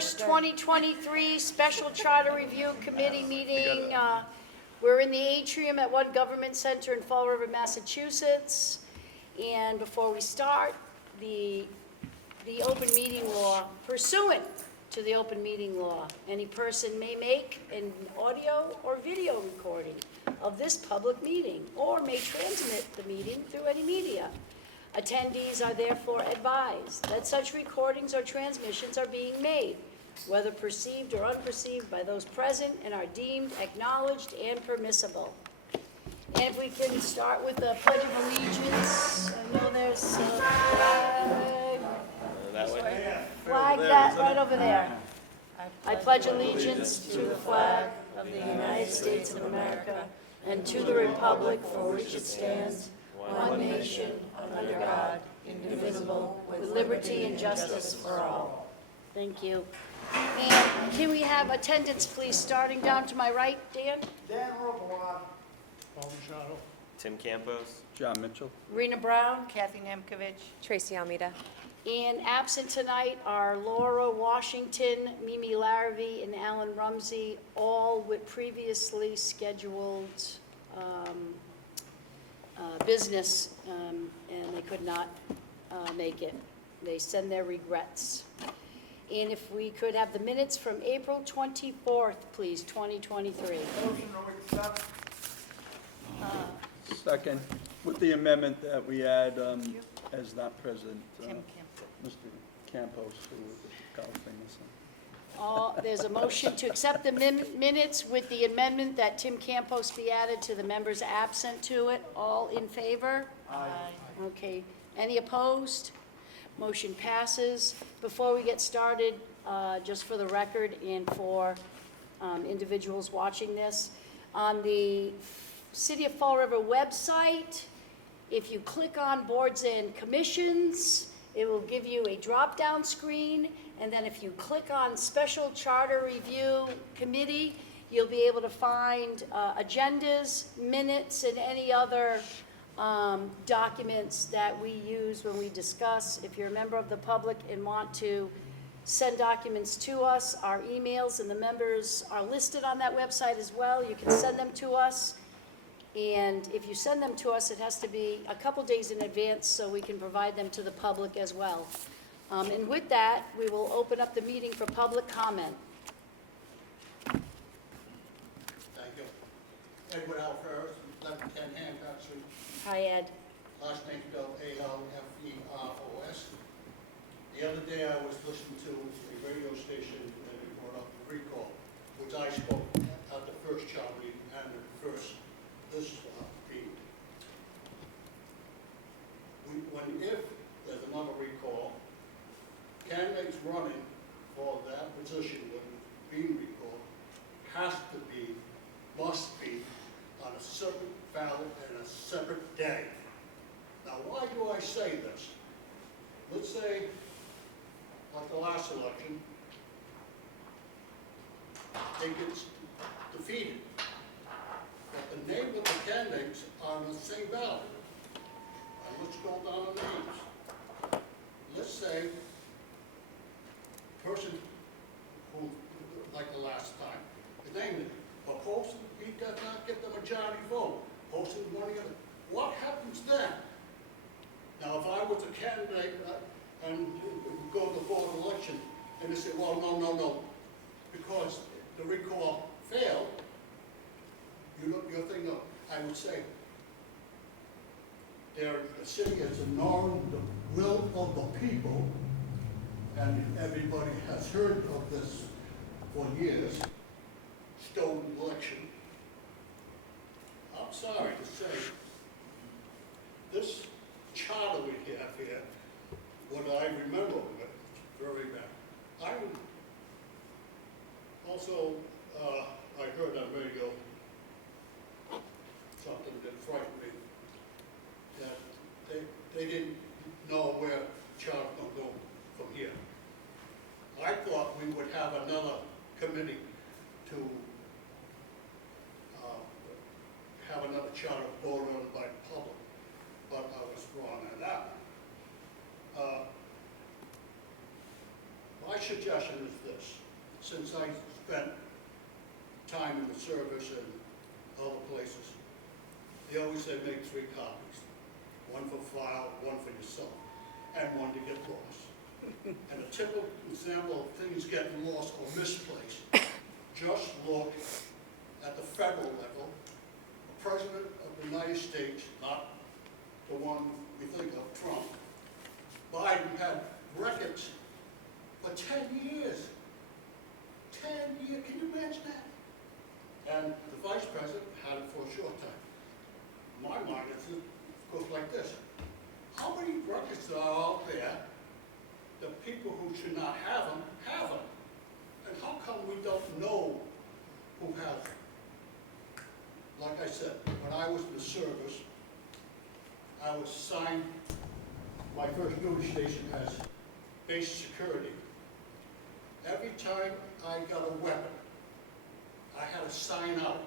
1st, 2023 Special Charter Review Committee meeting. We're in the atrium at One Government Center in Fall River, Massachusetts. And before we start, the open meeting law, pursuant to the open meeting law, any person may make an audio or video recording of this public meeting or may transmit the meeting through any media. Attendees are therefore advised that such recordings or transmissions are being made, whether perceived or unperceived by those present, and are deemed acknowledged and permissible. And if we can start with the Pledge of Allegiance. I know there's a flag that right over there. I pledge allegiance to the flag of the United States of America and to the republic for which it stands, one nation, under God, indivisible, with liberty and justice for all. Thank you. And can we have attendance, please, starting down to my right, Dan? Dan Robillard. Paul Machado. Tim Campos. John Mitchell. Rena Brown. Kathy Nemkovich. Tracy Almeida. And absent tonight are Laura Washington, Mimi Larrabee, and Alan Rumsey, all with previously scheduled business, and they could not make it. They send their regrets. And if we could have the minutes from April 24th, please, 2023. Motion to accept. Second, with the amendment that we add as not present, Tim Campbell. Mr. Campos, who was the golf famous. There's a motion to accept the minutes with the amendment that Tim Campos be added to the members absent to it. All in favor? Aye. Okay. Any opposed? Motion passes. Before we get started, just for the record and for individuals watching this, on the City of Fall River website, if you click on Boards and Commissions, it will give you a drop-down screen, and then if you click on Special Charter Review Committee, you'll be able to find agendas, minutes, and any other documents that we use when we discuss. If you're a member of the public and want to send documents to us, our emails and the members are listed on that website as well. You can send them to us. And if you send them to us, it has to be a couple days in advance so we can provide them to the public as well. And with that, we will open up the meeting for public comment. Thank you. Edward L. Ferris, 1110 Hancock Street. Hi, Ed. Last name spelled A-L-F-E-R-O-S. The other day I was listening to a radio station and it brought up the recall, which I spoke at the first charter meeting and the first this meeting. If there's another recall, candidates running for that position when being recalled must be on a certain ballot and a separate day. Now, why do I say this? Let's say, like the last election, they get defeated, but the name of the candidates are on the same ballot. And let's go down the names. Let's say, person who, like the last time, the name, but Poston, he does not get the majority vote. Poston one of the other. What happens then? Now, if I was a candidate and go to the board election, and they say, well, no, because the recall failed, your thing, I would say, the city has ignored the will of the people, and everybody has heard of this for years, stolen election. I'm sorry to say, this charter we have here, what I remember of it, very bad. I also, I heard on radio something that frightened me, that they didn't know where charter's going to go from here. I thought we would have another committee to have another charter voted on by the public, but I was wrong on that. My suggestion suggestion is this. Since I spent time in the service and other places, they always say make 3 copies. One for file, one for yourself, and one to get lost. And a typical example of things getting lost or misplaced, just look at the federal level. The President of the United States, not the one we think of, Trump, Biden had records for 10 years. 10 years, can you imagine that? And the Vice President had it for a short time. My mind goes like this. How many records are out there that people who should not have them, have them? And how come we don't know who has them? Like I said, when I was in the service, I was assigned my first duty station as base security. Every time I got a weapon, I had to sign out.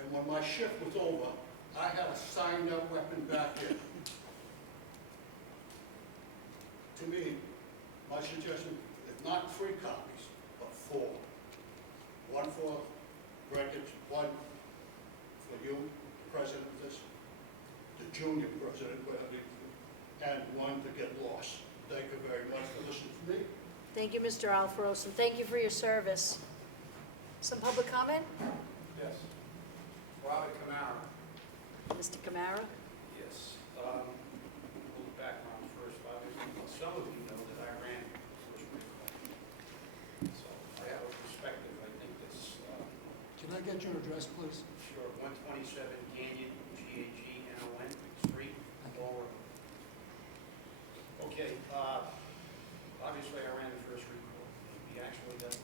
And when my shift was over, I had to sign that weapon back in. To me, my suggestion is not 3 copies, but 4. One for records, one for you, President of this, the junior president, whatever, and one to get lost. Thank you very much for listening to me. Thank you, Mr. Alferos, and thank you for your service. Some public comment? Yes. Robert Camara. Mr. Camara? Yes. A little background first. Obviously, some of you know that I ran first recall. So I have a perspective. I think that's Can I get your address, please? sure. 127 Gagnon, Gagnon Street, Laurel. Okay. Obviously, I ran the first recall. We actually got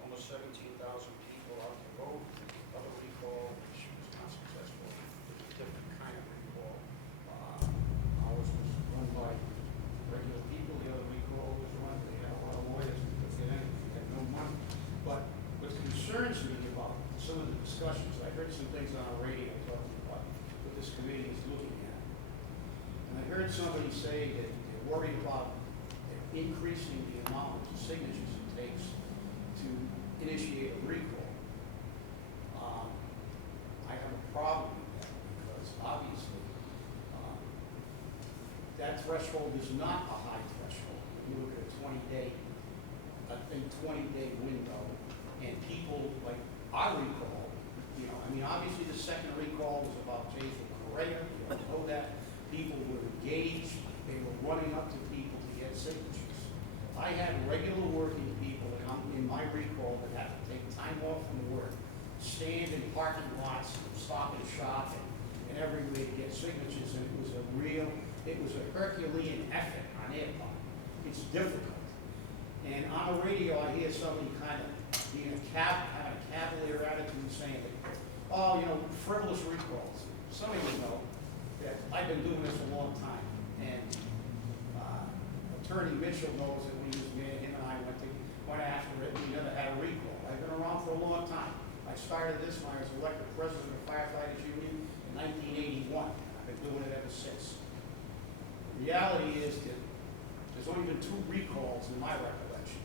almost 17,000 people out the road. Other recall, which was not successful. It was a different kind of recall. Ours was run by regular people. The other recall was run, they had a lot of lawyers who could get in, they had no money. But what concerns me about some of the discussions, I heard some things on the radio talking about what this committee is looking at. And I heard somebody say that they're worried about increasing the amount of signatures it takes to initiate a recall. I have a problem with that because obviously that threshold is not a high threshold. You look at a 20-day window, and people like I recall, obviously the second recall was about Jason Correa. You don't know that. People were engaged. They were running up to people to get signatures. I had regular working people that come in my recall that had to take time off from work, stand in parking lots, stop and shop, and everywhere to get signatures, and it was a Herculean effort on their part. It's difficult. And on the radio, I hear somebody kind of being having a cavalier attitude saying that, frivolous recalls. Some of you know that I've been doing this a long time, and Attorney Mitchell knows that when he was mayor, him and I went after it, we never had a recall. I've been around for a long time. I started this when I was elected president of Firefighters Union in 1981. I've been doing it ever since. The reality is that there's only been 2 recalls in my recollection.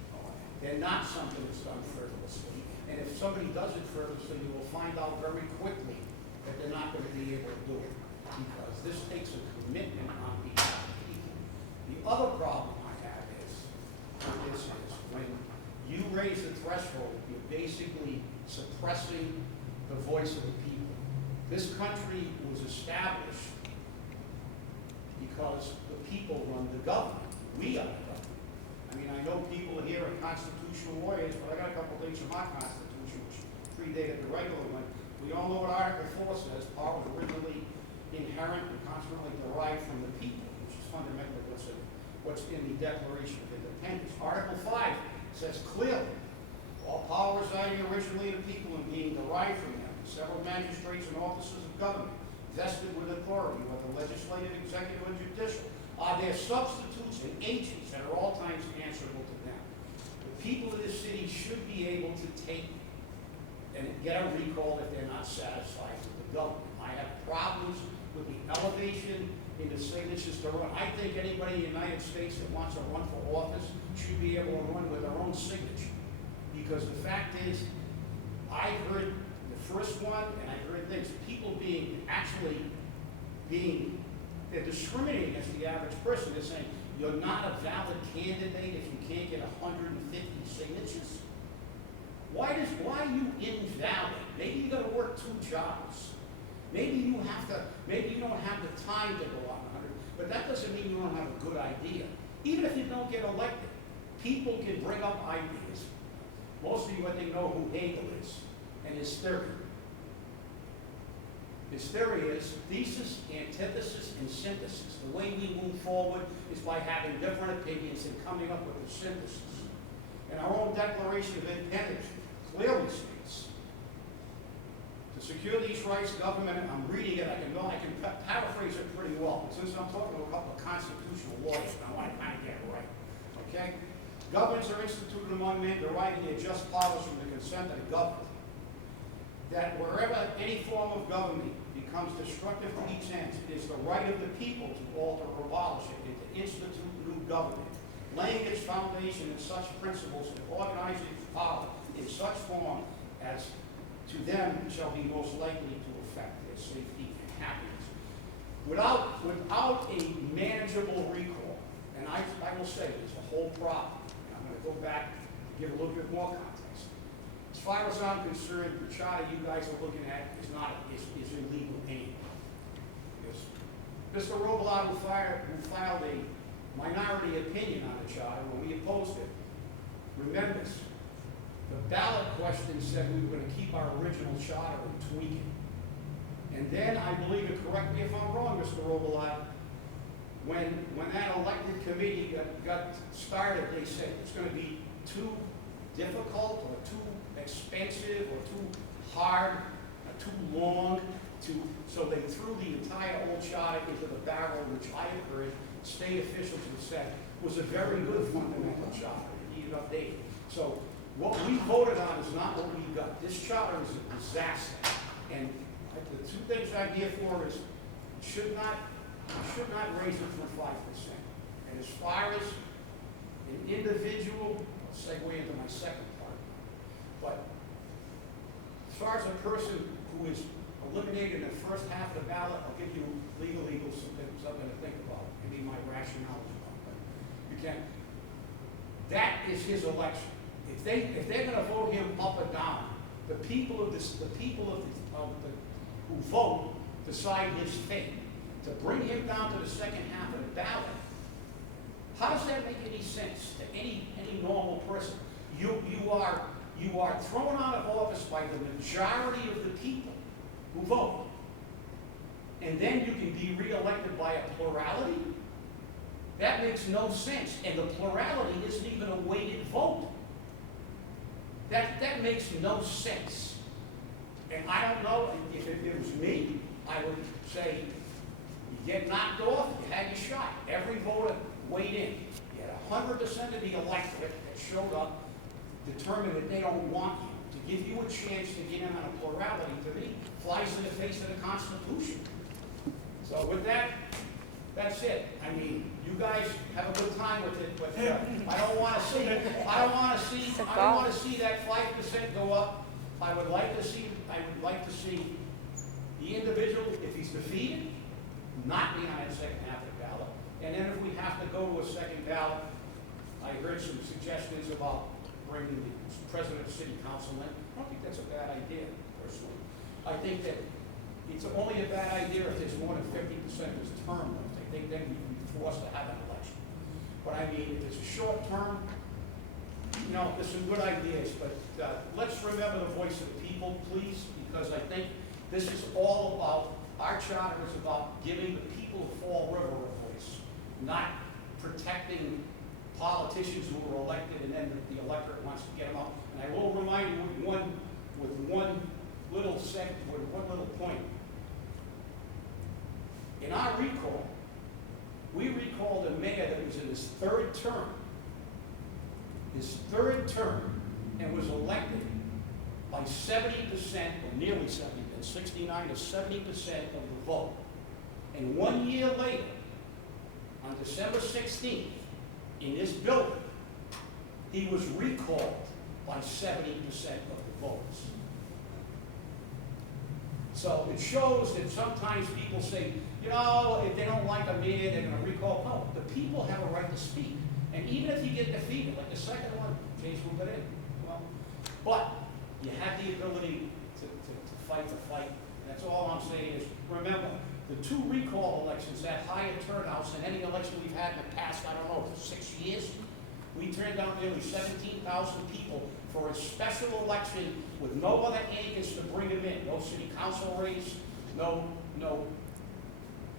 They're not something that's done frivolously. And if somebody does it frivolously, you will find out very quickly that they're not going to be able to do it, because this takes a commitment on behalf of people. The other problem I have is when you raise the threshold, you're basically suppressing the voice of the people. This country was established because the people run the government. We are the government. I know people here are constitutional lawyers, but I got a couple things from my Constitution which predated the regular one. We all know what Article 4 says. Power is originally inherent and consequently derived from the people, which is fundamentally what's in the Declaration of Independence. Article 5 says clearly, all power residing originally in the people and being derived from them. Several magistrates and officers of government vested with authority, whether legislative, executive, or judicial, are their substitutes and agents that are all times answerable to them. The people of this city should be able to take and get a recall if they're not satisfied with the government. I have problems with the elevation in the signatures to run. I think anybody in the United States that wants to run for office should be able to run with their own signature. Because the fact is, I've heard the first one, and I've heard things, people they're discriminating against the average person. They're saying, you're not a valid candidate if you can't get 150 signatures. Why are you invalid? Maybe you gotta work 2 jobs. Maybe you don't have the time to go on 100, but that doesn't mean you don't have a good idea. Even if you don't get elected, people can bring up ideas. Most of you, I think, know who Hegel is and his theory. His theory is thesis, antithesis, and synthesis. The way we move forward is by having different opinions and coming up with a synthesis. And our own Declaration of Independence clearly states, to secure these rights, government, and I'm reading it, I can paraphrase it pretty well, but since I'm talking to a couple of constitutional lawyers, I want to kind of get it right, okay? Governments are instituted among men deriving their just powers from the consent of the governed. That wherever any form of government becomes destructive to each end, it is the right of the people to alter or abolish it and to institute new government, laying its foundation in such principles and organizing its power in such form as to them shall be most likely to affect their safety and happiness. Without a manageable recall, and I will say there's a whole problem, and I'm going to go back and give a little bit more context. As far as I'm concerned, the charter you guys are looking at is in legal aid. Mr. Robillard, who filed a minority opinion on the charter when we opposed it, remembers the ballot question said we were going to keep our original charter and tweak it. And then I believe, and correct me if I'm wrong, Mr. Robillard, when that elected committee got started, they said it's going to be too difficult or too expensive or too hard or too long so they threw the entire old charter into the barrel, which I have heard state officials have said was a very good fundamental charter. It needed updated. So what we voted on is not what we got. This charter is a disaster. And the 2 things I'm here for is you should not raise it from 5%. And as far as an individual, I'll segue into my second part. But as far as a person who is eliminated in the first half of the ballot, I'll give you legally something to think about. Give me my rationale. But you can't. That is his election. If they're going to vote him up or down, the people who vote decide his fate. To bring him down to the second half of the ballot, how does that make any sense to any normal person? You are thrown out of office by the majority of the people who vote, and then you can be reelected by a plurality? That makes no sense, and the plurality isn't even a weighted vote. That makes no sense. And I don't know, if it was me, I would say, you get knocked off, you had your shot. Every voter weighed in. You had 100% of the electorate that showed up, determined that they don't want you. To give you a chance to get in on a plurality, to me, flies in the face of the Constitution. So with that, that's it. I mean, you guys have a good time with it, but I don't want to see that 5% go up. I would like to see the individual, if he's defeated, not be on that second half of the ballot. And then if we have to go to a second ballot, I heard some suggestions about bringing the president of city council in. I don't think that's a bad idea, personally. I think that it's only a bad idea if there's more than 50% of his term left. I think then we'd be forced to have an election. But I mean, if it's a short term, there's some good ideas, but let's remember the voice of the people, please, because I think this is all about, our charter is about giving the people of Fall River a voice, not protecting politicians who were elected and then the electorate wants to get them out. And I will remind you with one little point. In our recall, we recalled a mayor that was in his third term, and was elected by 70%, or nearly 70%, 69 to 70% of the vote. And 1 year later, on December 16th, in this building, he was recalled by 70% of the votes. So it shows that sometimes people say, you know, if they don't like a mayor, they're gonna recall. No, the people have a right to speak. And even if you get defeated, like the second one, James moved it in, well, but you have the ability to fight the fight. That's all I'm saying is, remember, the 2 recall elections had higher turnouts than any election we've had in the past, I don't know, 6 years. We turned out nearly 17,000 people for a special election with no other agents to bring them in. No city council race, no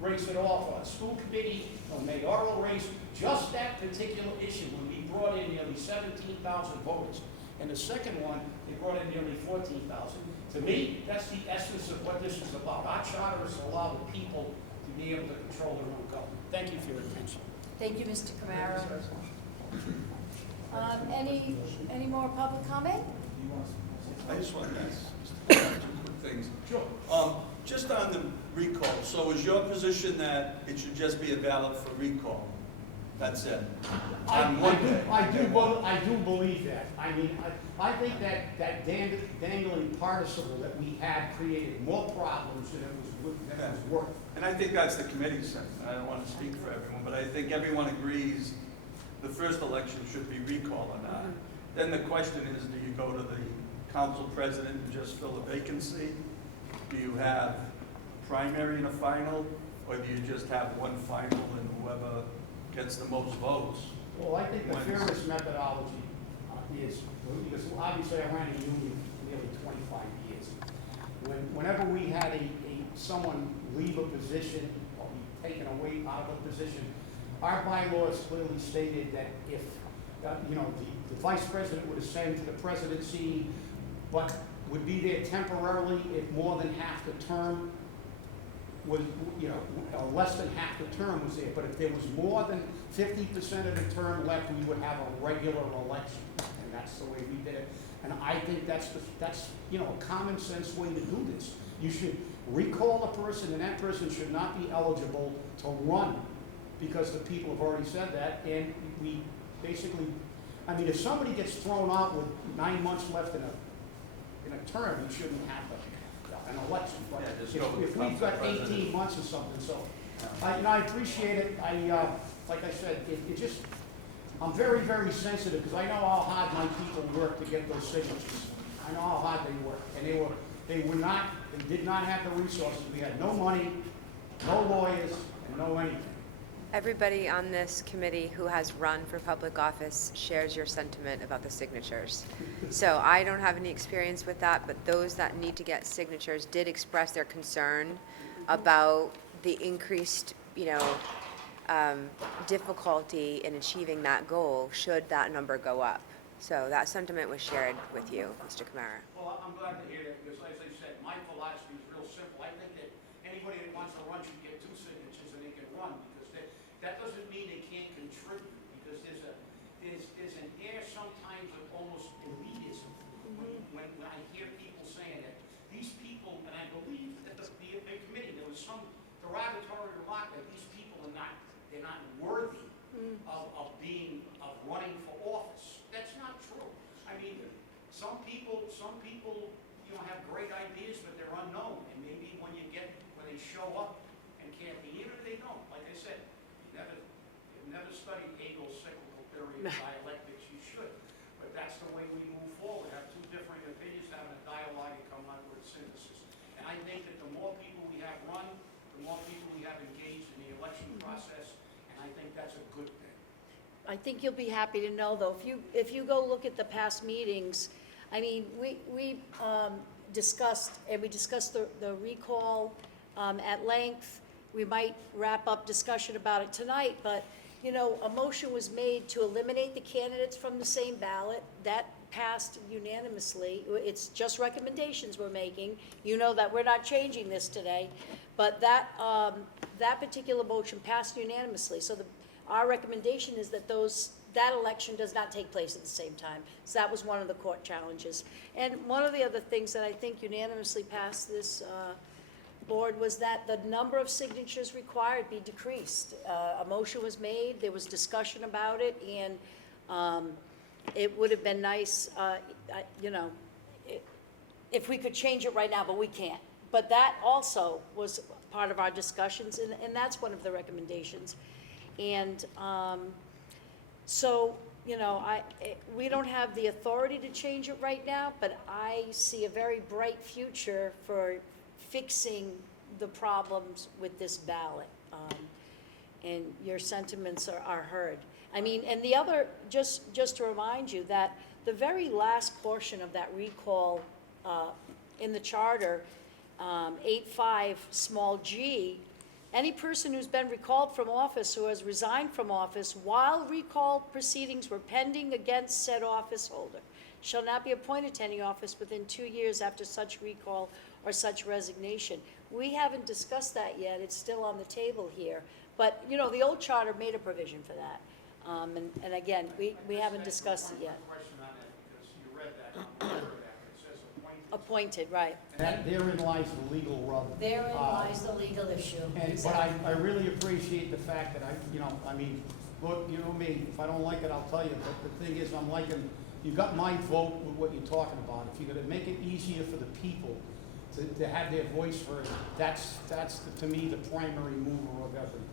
race at all for a school committee, no mayoral race, just that particular issue when we brought in nearly 17,000 voters. And the second one, they brought in nearly 14,000. To me, that's the essence of what this is about. Our charter is to allow the people to be able to control their own government. Thank you for your attention. Thank you, Mr. Camara. Any more public comment? I just want to ask 2 quick things. Sure. Just on the recall, so is your position that it should just be a ballot for recall? That's it? On one day? I do believe that. I mean, I think that dangling participle that we had created more problems than it was worth. And I think that's the committee's sense. I don't want to speak for everyone, but I think everyone agrees the first election should be recall or not. Then the question is, do you go to the council president and just fill a vacancy? Do you have a primary and a final? Or do you just have one final and whoever gets the most votes? Well, I think the fairness methodology is, because obviously I ran a union for nearly 25 years. Whenever we had someone leave a position or be taken away out of a position, our bylaws clearly stated that if, the vice president would ascend to the presidency, but would be there temporarily if more than half the term was, or less than half the term was there. But if there was more than 50% of the term left, we would have a regular election. And that's the way we did it. And I think that's a common sense way to do this. You should recall a person, and that person should not be eligible to run because the people have already said that. And we basically, I mean, if somebody gets thrown out with 9 months left in a term, you shouldn't have an election. But Yeah, just go with if the we've got council 18 president. months or something, so, I appreciate it. Like I said, it just, I'm very, very sensitive, because I know how hard my people work to get those signatures. I know how hard they work, and they did not have the resources. We had no money, no lawyers, and no anything. Everybody on this committee who has run for public office shares your sentiment about the signatures. So I don't have any experience with that, but those that need to get signatures did express their concern about the increased, difficulty in achieving that goal should that number go up. So that sentiment was shared with you, Mr. Camara. Well, I'm glad to hear that, because as I said, my philosophy is real simple. I think that anybody that wants to run should get 2 signatures and they can run, because that doesn't mean they can't contribute, because there's an air sometimes of almost elitism when I hear people saying that these people, and I believe that the committee, there was some derogatory remark that these people they're not worthy of running for office. That's not true. I mean, some people, have great ideas, but they're unknown. And maybe when they show up and can't be, even if they don't, like I said, you've never studied Hegel's cyclical theory of dialectics. You should. But that's the way we move forward. Have 2 differing opinions, having a dialogue, and come out with a synthesis. And I think that the more people we have run, the more people we have engaged in the election process, and I think that's a good thing. I think you'll be happy to know, though, if you go look at the past meetings, I mean, we discussed the recall at length. We might wrap up discussion about it tonight, but, a motion was made to eliminate the candidates from the same ballot. That passed unanimously. It's just recommendations we're making. You know that we're not changing this today, but that particular motion passed unanimously. So our recommendation is that that election does not take place at the same time. So that was one of the court challenges. And one of the other things that I think unanimously passed this board was that the number of signatures required be decreased. A motion was made, there was discussion about it, and it would have been nice, you know, if we could change it right now, but we can't. But that also was part of our discussions, and that's one of the recommendations. And so, you know, we don't have the authority to change it right now, but I see a very bright future for fixing the problems with this ballot. And your sentiments are heard. I mean, and the other, just to remind you that the very last portion of that recall in the charter, 8.5 small g, any person who's been recalled from office or has resigned from office while recall proceedings were pending against said office holder shall not be appointed to any office within 2 years after such recall or such resignation. We haven't discussed that yet, it's still on the table here. But, you know, the old charter made a provision for that. And again, we haven't discussed it yet. Question on that, because you read that, I'm aware of that, it says appointed. Appointed, right. That, therein lies the legal rub. Therein lies the legal issue. But I really appreciate the fact that I mean, look, you know me, if I don't like it, I'll tell you, but the thing is, I'm liking, you got my vote with what you're talking about. If you're gonna make it easier for the people to have their voice heard, that's to me, the primary mover of everything.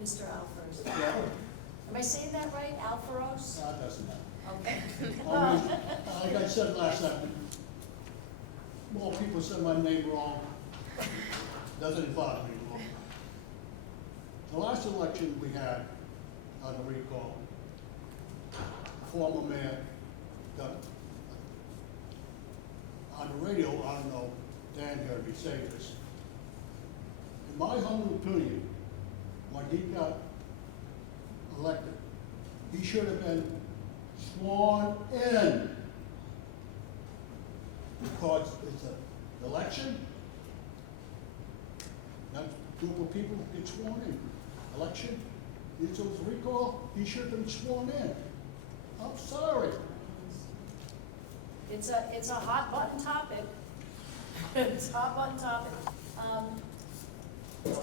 Mr. Alfers. Am I saying that right, Alferos? That doesn't matter. Okay. Like I said last time, more people said my name wrong, doesn't bother me wrong. The last election we had on the recall, former mayor, on the radio, I don't know, Dan heard me say this. In my humble opinion, when he got elected, he should have been sworn in. Because it's an election, that group of people get sworn in. Election, it's a recall, he should have been sworn in. I'm sorry. It's a hot button topic. It's a hot button topic. It's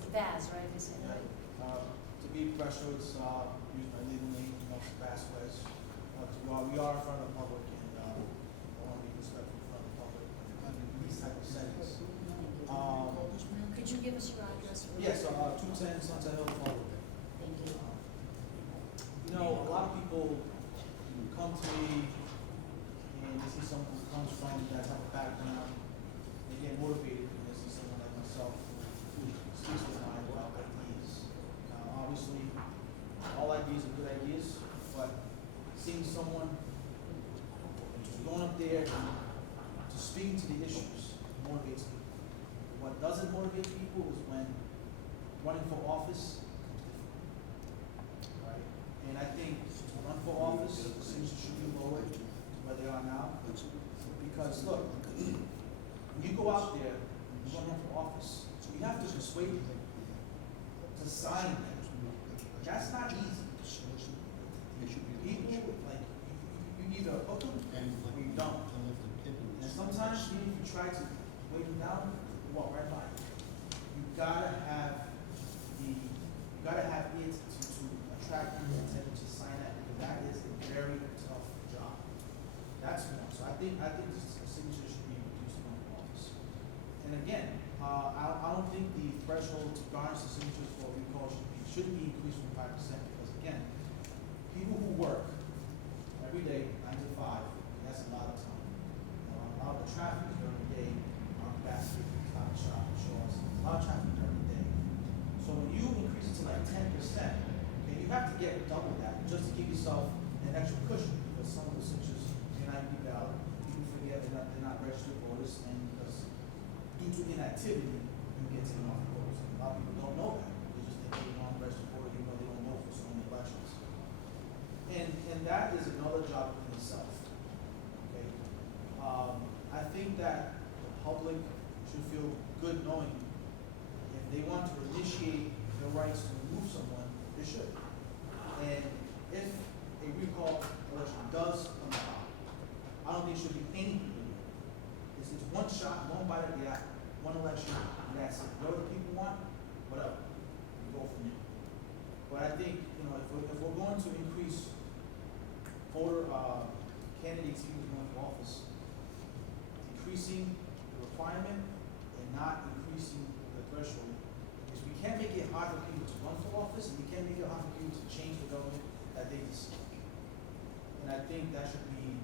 the Baz, right? You said, right? To be professional, it's used my legal name, Vasquez. We are in front of the public, and I want to be respectful in front of the public under these type of settings. Could you give us your address? Yes, 210 Sunset Hill, Florida. Thank you. You know, a lot of people come to me and they see someone who comes from that type of background, they get motivated when they see someone like myself who speaks their mind about ideas. Obviously, all ideas are good ideas, but seeing someone going up there to speak to the issues motivates people. What doesn't motivate people is when running for office is different. Right? And I think to run for office, things should be lowered to where they are now. Because look, when you go out there, you want to run for office, so you have to persuade them to sign that. That's not easy. People, like, you either hook them or you don't. And sometimes even if you try to wave them down, you walk right by. You gotta have it to attract people attention to sign that, because that is a very tough job. That's one. So I think the signature should be reduced in the office. And again, I don't think the threshold to garnish the signatures for recall should be increased from 5%, because again, people who work every day, 9 to 5, that's a lot of time. A lot of the traffic during the day, basket, stop and shop, shores, a lot of traffic during the day. So when you increase it to like 10%, okay, you have to get double that just to give yourself an extra cushion, because some of the signatures may not be valid. People forget they're not registered voters, and because due to inactivity, you get taken off the rolls. A lot of people don't know that. They just think they're non-registered voters, even though they don't vote for so many elections. And that is another job in itself. Okay, I think that the public should feel good knowing if they want to initiate their rights to remove someone, they should. And if a recall election does come about, I don't think it should be anything to do. It's one shot, one bite at the apple, one election, and that's it. Whatever the people want, whatever, we go from there. But I think, if we're candidates he was going for office, decreasing the requirement and not increasing the threshold. Because we can't make it hard for people to run for office, and we can't make it hard for people to change the government that they decide. And I think that should be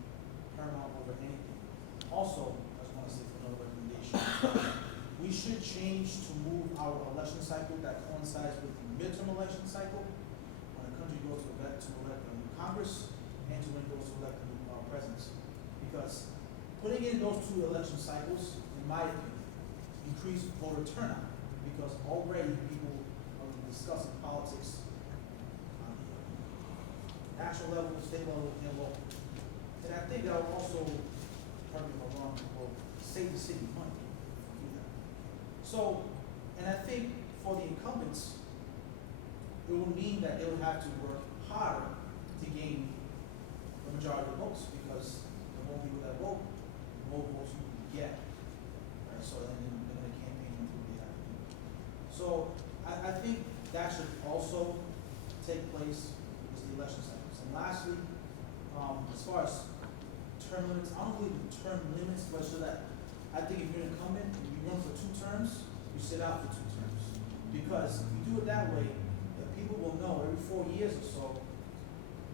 paramount over anything. Also, I just want to say for another recommendation, we should change to move our election cycle that coincides with the midterm election cycle when the country goes to elect a new Congress and to when it goes to elect a new presidents. Because putting in those two election cycles, in my opinion, increase voter turnout, because already people are discussing politics on the national level, state level, and local. And I think that will also, correct me if I'm wrong, will save the city money if we do that. So, and I think for the incumbents, it will mean that they will have to work harder to gain the majority of votes, because the more people that vote, the more votes you can get. Right? So then they're going to campaign and do what they have to do. So I think that should also take place with the election cycles. And lastly, as far as term limits, I don't believe in term limits, but so that I think if you're an incumbent and you run for 2 terms, you sit out for 2 terms. Because if you do it that way, the people will know every 4 years or so,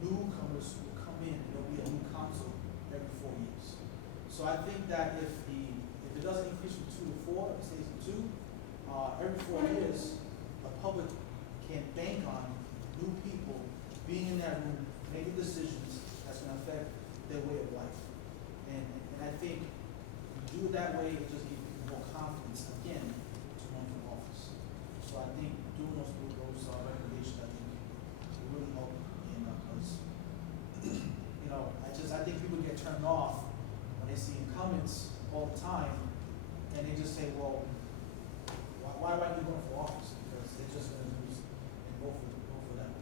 newcomers will come in and there'll be a new council every 4 years. So I think that if it doesn't increase from 2 to 4, it stays at 2, every 4 years, the public can bank on new people being in that room, making decisions that's going to affect their way of life. And I think if you do it that way, it just gives people more confidence, again, to run for office. So I think doing those recommendations, I think, will really help in because, I think people get turned off when they see incumbents all the time, and they just say, well, why are you going for office? Because they're just going to lose and vote for them.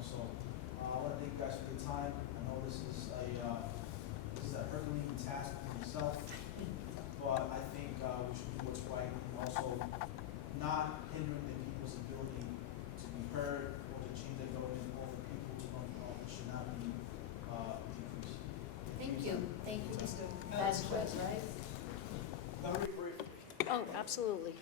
So I want to thank you guys for your time. I know this is a Herculean task for yourself, but I think we should do what's right and also not hindering the people's ability to be heard or to change their government or for people to run for office should not be decreased. Thank you, Mr. Vasquez, right? Very briefly. Oh, absolutely.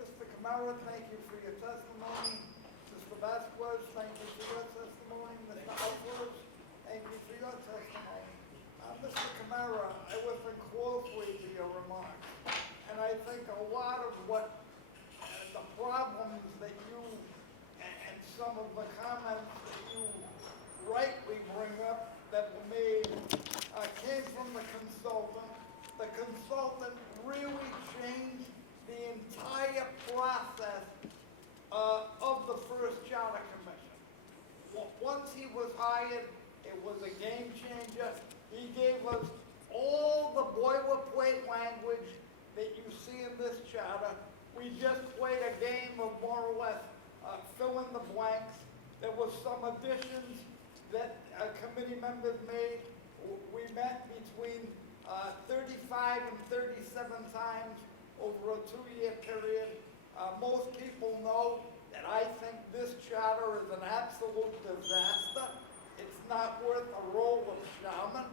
Mr. Kamara, thank you for your testimony. Mr. Vasquez, thank you for your testimony. Mr. Alvarez, thank you for your testimony. Mr. Kamara, I listened closely to your remarks, and I think a lot of what the problems that you and some of the comments that you rightly bring up that were made came from the consultant. The consultant really changed the entire process of the first charter commission. Once he was hired, it was a game changer. He gave us all the boilerplate language that you see in this charter. We just played a game of more or less fill in the blanks. There was some additions that committee members made. We met between 35 and 37 times over a 2-year period. Most people know that I think this charter is an absolute disaster. It's not worth a roll of shaman,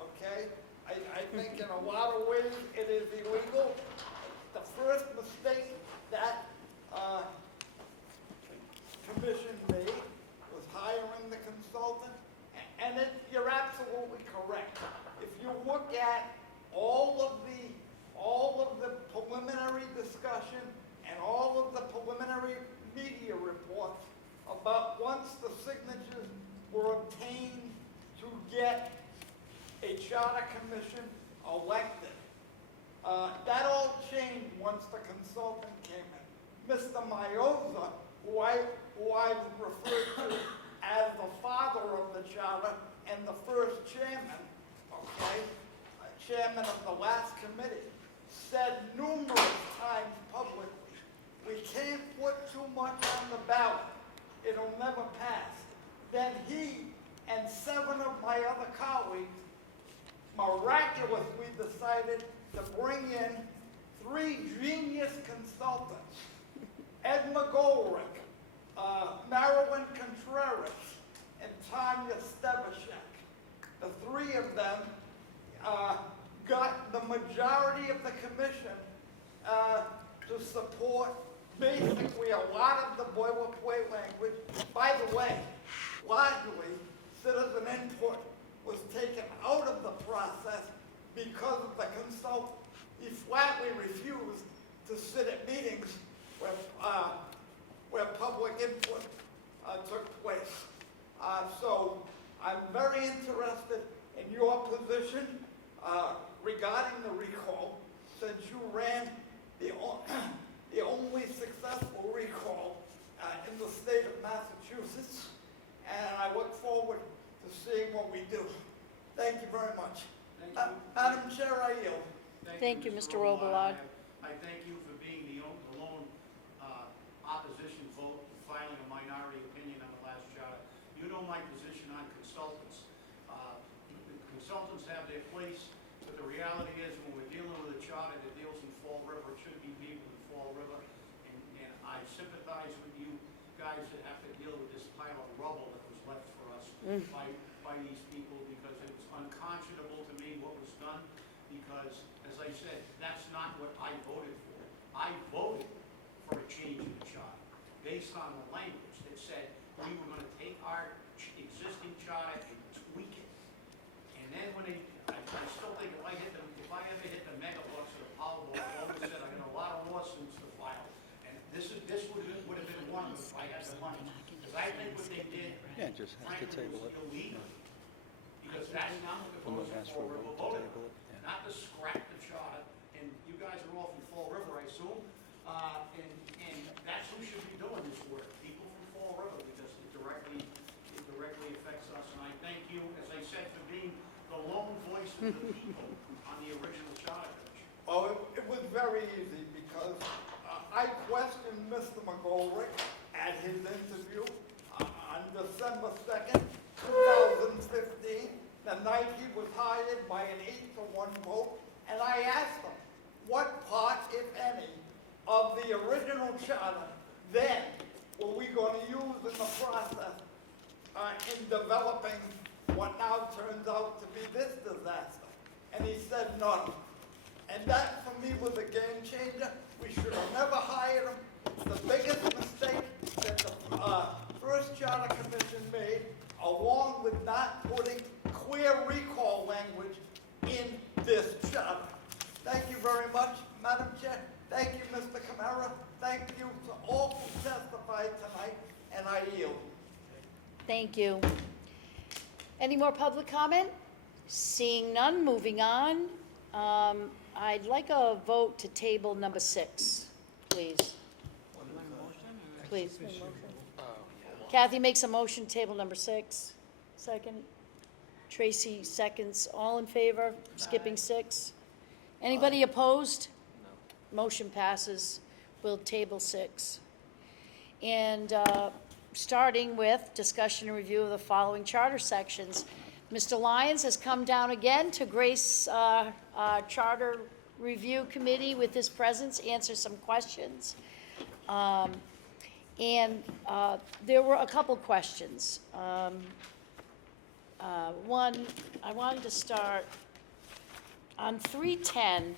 okay? I think in a lot of ways it is illegal. The first mistake that commission made was hiring the consultant, and you're absolutely correct. If you look at all of the preliminary discussion and all of the preliminary media reports about once the signatures were obtained to get a charter commission elected, that all changed once the consultant came in. Mr. Mayoza, who I referred to as the father of the charter and the first chairman, okay, chairman of the last committee, said numerous times publicly, we can't put too much on the ballot. It'll never pass. Then he and 7 of my other colleagues miraculously decided to bring in 3 genius consultants, Ed McGolrick, Marilyn Contreras, and Tanya Stevashet. support basically a lot of the boilerplate language. By the way, largely, citizen input was taken out of the process because of the consultant. He flatly refused to sit at meetings where public input took place. So I'm very interested in your position regarding the recall, since you ran the only successful recall in the state of Massachusetts, and I look forward to seeing what we do. Thank you very much. Madam Chair, I yield. Thank you, Mr. Robillard. I thank you for being the lone opposition vote, filing a minority opinion on the last charter. You know my position on consultants. Consultants have their place, but the reality is when we're dealing with a charter that deals in Fall River, it should be people in Fall River. And I sympathize with you guys that have to deal with this pile of rubble that was left for us by these people, because it was unconscionable to me what was done, because, as I said, that's not what I voted for. I voted for a change in the charter based on the language that said we were going to take our existing charter and tweak it. And then when I still think if I ever hit the mega bucks or the Powerball, I always said I got a lot of lawsuits to file. And this would have been one of them if I had the money. Because I think what they did, frankly, was illegal. Because that's not what the voters of Fall River voted for. Not to scrap the charter. And you guys are all from Fall River, I assume. And that's who should be doing this work. People from Fall River, because it directly affects us. And I thank you, as I said, for being the lone voice of the people on the original charter commission. Oh, it was very easy because I questioned Mr. McGolrick at his interview on December 2nd, 2015, the night he was hired by an 8-1 vote, and I asked him, what part, if any, of the original charter then were we going to use in the process in developing what now turns out to be this disaster? And he said none. And that, for me, was a game changer. We should have never hired him. It's the biggest mistake that the first Charter Commission made, along with not putting clear recall language in this charter. Thank you very much, Madam Chair. Thank you, Mr. Camara. Thank you to all who testified tonight, and I yield. Thank you. Any more public comment? Seeing none, moving on. I'd like a vote to table number 6, please. Please. Kathy makes a motion, table number 6. Second. Tracy seconds. All in favor, skipping 6? Anybody opposed? No. Motion passes. We'll table 6. And starting with discussion and review of the following charter sections. Mr. Lyons has come down again to grace Charter Review Committee with his presence, answer some questions. And there were a couple questions. One, I wanted to start on 310,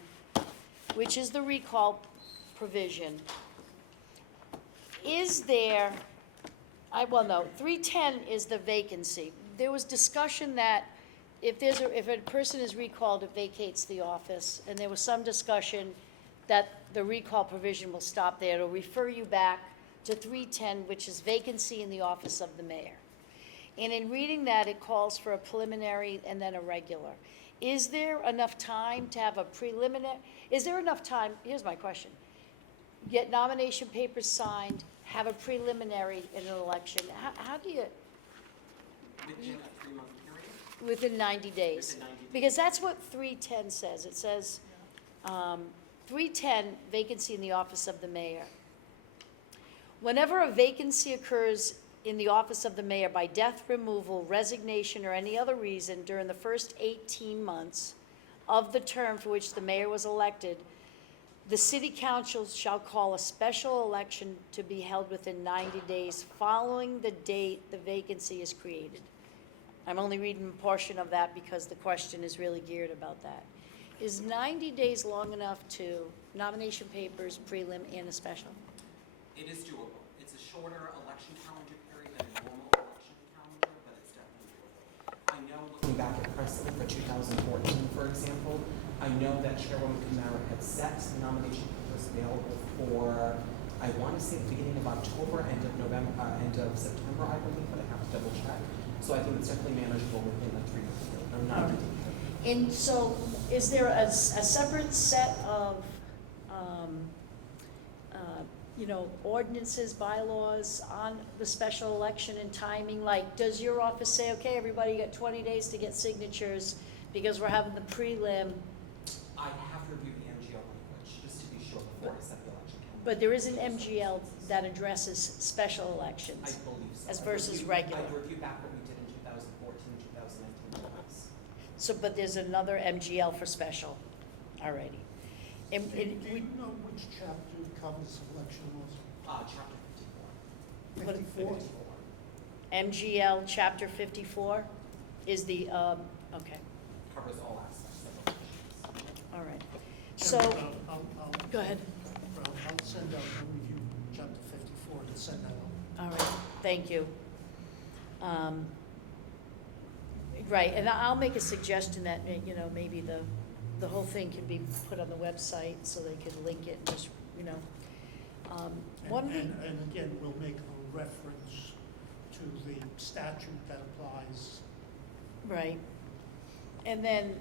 which is the recall provision. Is there, 310 is the vacancy. There was discussion that if a person is recalled, it vacates the office, and there was some discussion that the recall provision will stop there. It'll refer you back to 310, which is vacancy in the office of the mayor. And in reading that, it calls for a preliminary and then a regular. Is there enough time to have a preliminary? Is there enough time? Here's my question. Get nomination papers signed, have a preliminary in an election. How do you? Within a 3-month period? Within 90 days. Within 90 days. Because that's what 310 says. It says 310, vacancy in the office of the mayor. Whenever a vacancy occurs in the office of the mayor by death, removal, resignation, or any other reason during the first 18 months of the term for which the mayor was elected, the city council shall call a special election to be held within 90 days following the date the vacancy is created. I'm only reading a portion of that because the question is really geared about that. is 90 days long enough to nomination papers, prelim, and a special? It is doable. It's a shorter election calendar period than a normal election calendar, but it's definitely doable. I know, looking back at precedent for 2014, for example, I know that Chairwoman Kamara had set nomination papers available for, I want to say the beginning of October, end of November, end of September, I believe, but I have to double check. So I think it's definitely manageable within a 3-month period, or 90 days. And so, is there a separate set of, ordinances, bylaws on the special election and timing? Like, does your office say, okay, everybody, you got 20 days to get signatures because we're having the prelim, I have to review the MGL language, just to be sure before I set the election calendar. but there is an MGL that addresses special I elections believe so. as I versus reviewed- regular. I reviewed back what we did in 2014, 2019 laws. So, but there's another MGL for special, alrighty. And, Do we, you know which chapter covers election laws? Chapter 54. What- 54? MGL Chapter 54 is the, okay, Covers all aspects of elections. all right. So, I'll, go ahead. I'll send out a review, chapter 54, to send that out. All right, thank you. Right, and I'll make a suggestion that, maybe the whole thing can be put on the website so they can link it and just, one thing. And again, we'll make a reference to the statute that applies. Right. And then,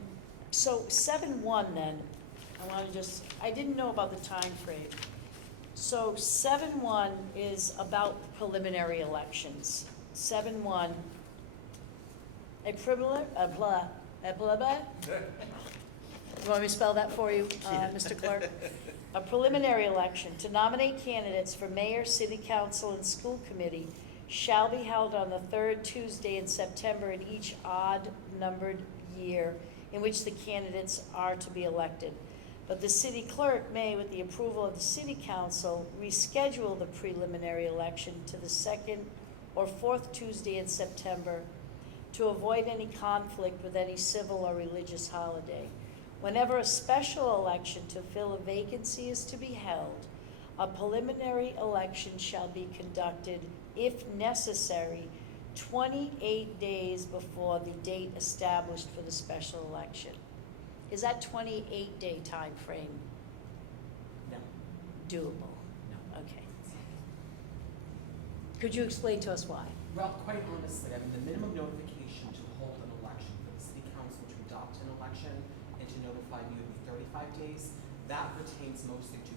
so 7-1 then, I didn't know about the time frame. So 7-1 is about preliminary elections. 7-1, you want me to spell that for you, Mr. Clerk? A preliminary election to nominate candidates for mayor, city council, and school committee shall be held on the third Tuesday in September in each odd-numbered year in which the candidates are to be elected. But the city clerk may, with the approval of the city council, reschedule the preliminary election to the second or fourth Tuesday in September to avoid any conflict with any civil or religious holiday. Whenever a special election to fill a vacancy is to be held, a preliminary election shall be conducted, if necessary, 28 days before the date established for the special election. Is that 28-day time frame No, doable? no. Okay. Could you explain to us why? Well, quite honestly, the minimum notification to hold an election for the city council to adopt an election and to notify me would be 35 days. That pertains mostly to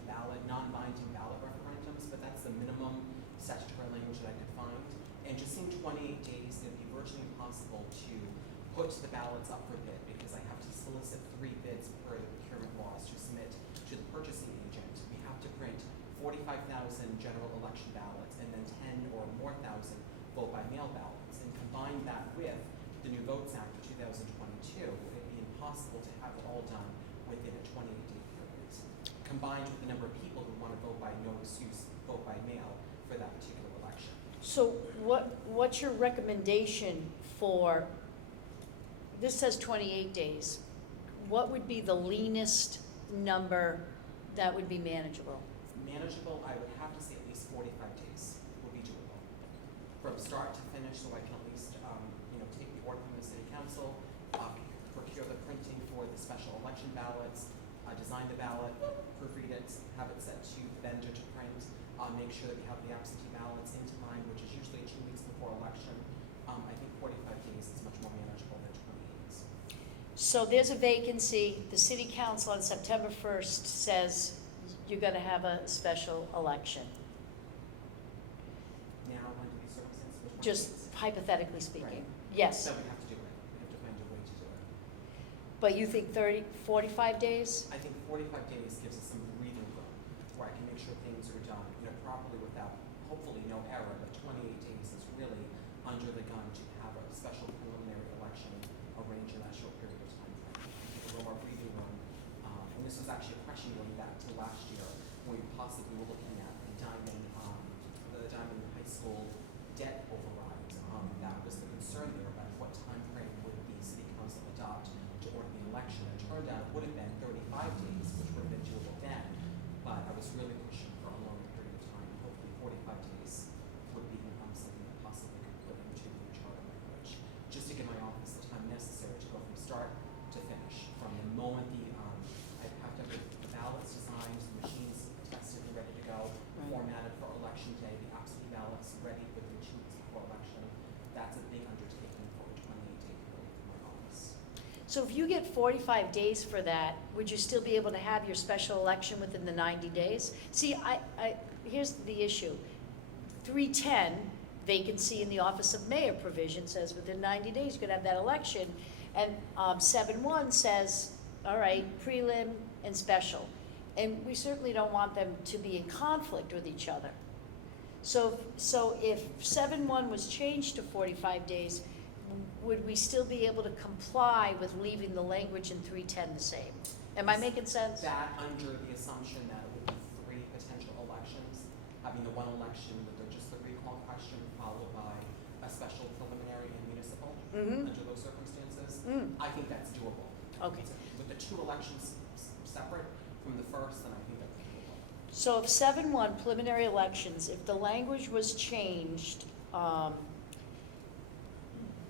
non-binding ballot referendums, but that's the minimum statutory language that I could find. And just in 28 days, it would be virtually impossible to put the ballots up for bid because I have to solicit 3 bids per the procurement laws to submit to the purchasing agent. We have to print 45,000 general election ballots and then 10 or more thousand vote by mail ballots. And combine that with the New Votes Act of 2022, it would be impossible to have it all done within a 28-day period. Combined with the number of people who want to vote by notice use, vote by mail for that particular election. So what's your recommendation for, this says 28 days. What would be the leanest number that would be manageable? Manageable, I would have to say at least 45 days would be doable. From start to finish, so I can at least, take the order from the city council, procure the printing for the special election ballots, design the ballot, proofread it, have it sent to the vendor to print, make sure that we have the absentee ballots in time, which is usually 2 weeks before election. I think 45 days is much more manageable than 28 days. So there's a vacancy, the city council on September 1st says you're gonna have a special election. Now, under these circumstances, which one Just is? hypothetically speaking, Right. yes. So we have to do it. We have to find a way to do it. But you think 45 days? I think 45 days gives us some breathing room where I can make sure things are done, properly without, hopefully no error, but 28 days is really under the gun to have a special preliminary election arranged in that short period of time. A little more breathing room. And this was actually a question going back to last year when we possibly were looking at the Diamond High School debt override. That was the concern there about what time frame would the city council adopt to order the election. It turned out it would have been was really pushing for a longer period of time. Hopefully 45 days would be something that possibly could put into the charter language, just to give my office the time necessary to go from start to finish. From the moment I have to have the ballots designed, the machines tested and ready to go, formatted for election day, the absentee ballots ready within 2 weeks before election. That's a big undertaking for a 28-day period for my office. So if you get 45 days for that, would you still be able to have your special election within the 90 days? See, here's the issue. 310, vacancy in the office of mayor provision says within 90 days you could have that election. And 7.1 says, all right, prelim and special. And we certainly don't want them to be in conflict with each other. So if 7.1 was changed to 45 days, would we still be able to comply with leaving the language in 310 the same? Am I making sense? That under the assumption that it would be 3 potential elections, having the one election with just the recall question followed by a special preliminary and municipal Mhm. under those circumstances, Mm. I think that's doable. Okay. With the 2 elections separate from the first, then I think that's doable. So if 7.1 preliminary elections, if the language was changed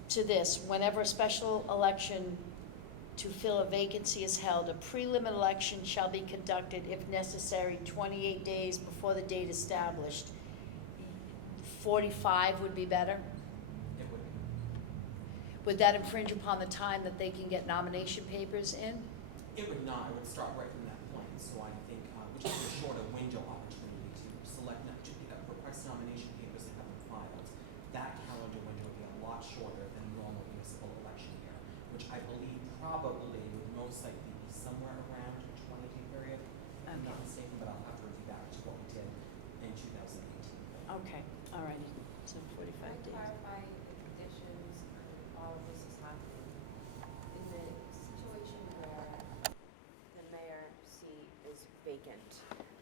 to this, whenever a special election to fill a vacancy is held, a prelim election shall be conducted if necessary 28 days before the date established. 45 would be better? It would be. Would that infringe upon the time that they can get nomination papers in? It would not. It would start right from that point. So I think, which is a shorter window opportunity to select, to request nomination papers and have them filed. That calendar window would be a lot shorter than normal municipal election year, which I believe probably would most likely be somewhere around a 20-day period. If I'm not mistaken, but I'll have to review back to what we did in 2018. Okay, all righty, so 45 Can I days. clarify the conditions when all of this is happening? In the situation where the mayor seat is vacant,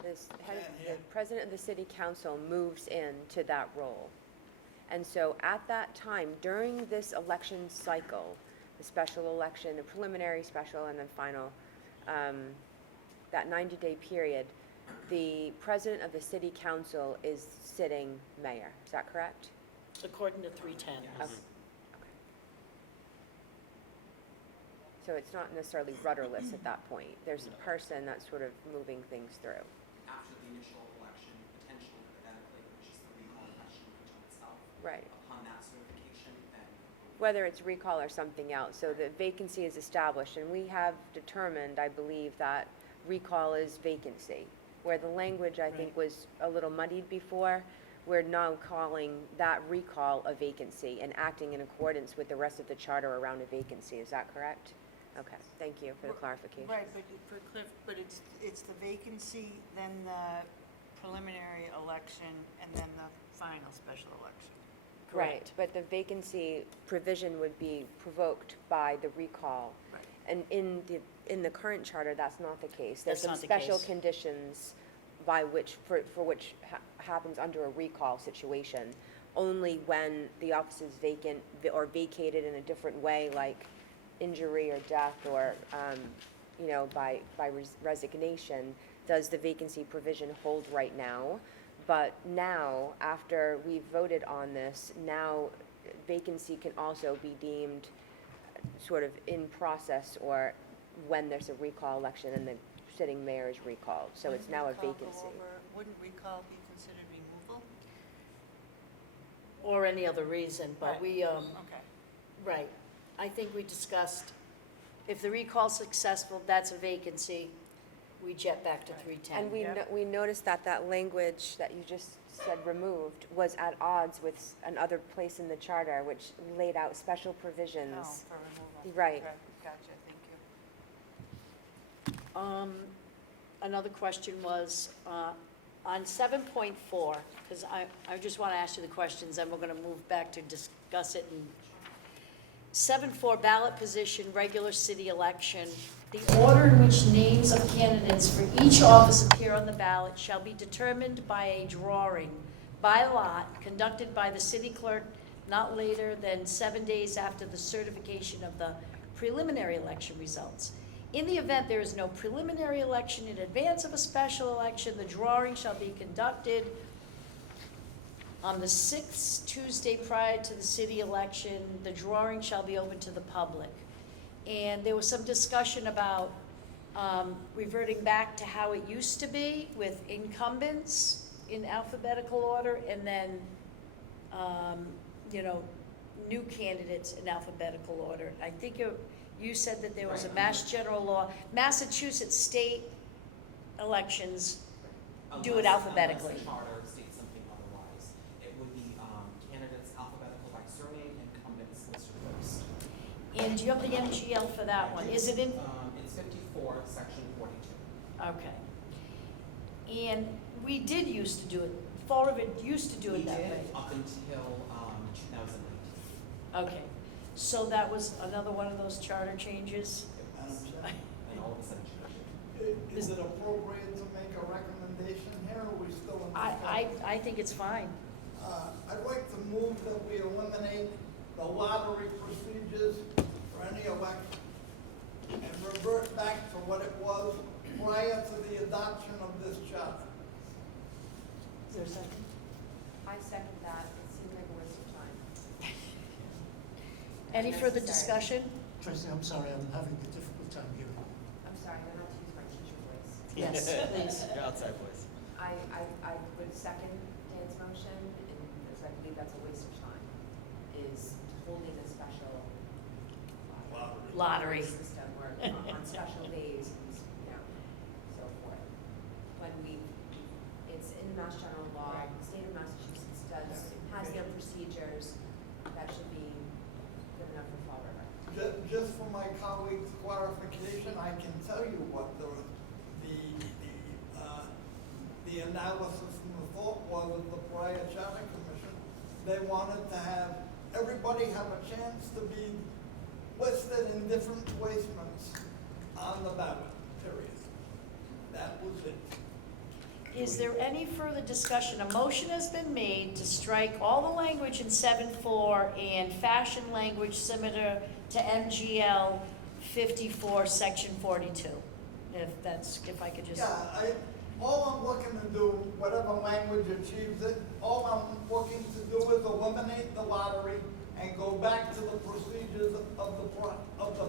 the president of the city council moves into that role. And so at that time, during this election cycle, the special election, the preliminary special, and then final, that 90-day period, the president of the city council is sitting mayor. Is that correct? According to 310. Yes. Okay. So it's not necessarily rudderless at that point. There's a person that's sort of moving things through. After the initial election, potentially hypothetically, which is the recall election until itself. Right. Upon that certification, then Whether it's recall or something else. So the vacancy is established, and we have determined, I believe, that recall is vacancy. Where the language, I think, was a little muddied before, we're now calling that recall a vacancy and acting in accordance with the rest of the charter around a vacancy. Is that correct? Okay, thank you for the clarification. Right, but for Cliff, but it's the vacancy, then the preliminary election, and then the final special election. Right, but the vacancy provision would be provoked by the recall. Right. And in the current charter, that's not the case. That's There's some not the special case. conditions by which, for which happens under a recall situation, only when the office is vacant or vacated in a different way, like injury or death or, by resignation, does the vacancy provision hold right now. But now, after we've voted on this, now vacancy can also be deemed sort of in process or when there's a recall election and the sitting mayor is recalled. So it's now a vacancy. Wouldn't recall be considered removal? Or any other reason, but Right. we, Okay. right. I think we discussed, if the recall's successful, that's a vacancy, we jet back to 310. And we noticed that that language that you just said removed was at odds with another place in the charter, which laid out special provisions. Oh, for removal. Right. Okay, gotcha, thank you. Another question was, on 7.4, because I just want to ask you the questions, then we're going to move back to discuss it. 7.4 ballot position, regular city election. The order in which names of candidates for each office appear on the ballot shall be determined by a drawing by lot conducted by the city clerk not later than 7 days after the certification of the preliminary election results. In the event there is no preliminary election in advance of a special election, the drawing shall be conducted on the 6th Tuesday prior to the city election. The drawing shall be open to the public. And there was some discussion about reverting back to how it used to be with incumbents in alphabetical order, and then, new candidates in alphabetical order. I think you said that there was a Right. Mass General law, Massachusetts state elections do it Unless- alphabetically. Unless the charter states something otherwise. It would be candidates alphabetical by surname, incumbents listed first. And do you have the MGL for that one? Is it in, It's 54, section 42. okay. And we did used to do it, Fall River used to do it that way. We did up until 2008. Okay, so that was another one of those charter changes? Madam Chair, And all of a sudden changed. is it appropriate to make a recommendation here, or are we still in discussion? I think it's fine. I'd like to move that we eliminate the lottery procedures for any election and revert back to what it was prior to the adoption of this charter. Is there a second? I second that. It seems like a waste of time. Any further Unnecessary. discussion? Tracy, I'm sorry, I'm having a difficult time hearing. I'm sorry, I don't have to use my teacher voice. Yes, please. Your outside voice. I would second Dan's motion, and because I believe that's a waste of time, is holding a special Lottery. system or on special days and, so forth. When it's in Mass General law, the state of Massachusetts has their procedures that should be good enough for Fall River. Just for my colleague's clarification, I can tell you what the analysis and the thought was of the prior charter commission. They wanted to have everybody have a chance to be listed in different placements on the ballot, period. That was it. Is there any further discussion? A motion has been made to strike all the language in 7.4 and fashion language similar to MGL 54, section 42. If I could just. Yeah, all I'm looking to do, whatever language achieves it, all I'm looking to do is eliminate the lottery and go back to the procedures of the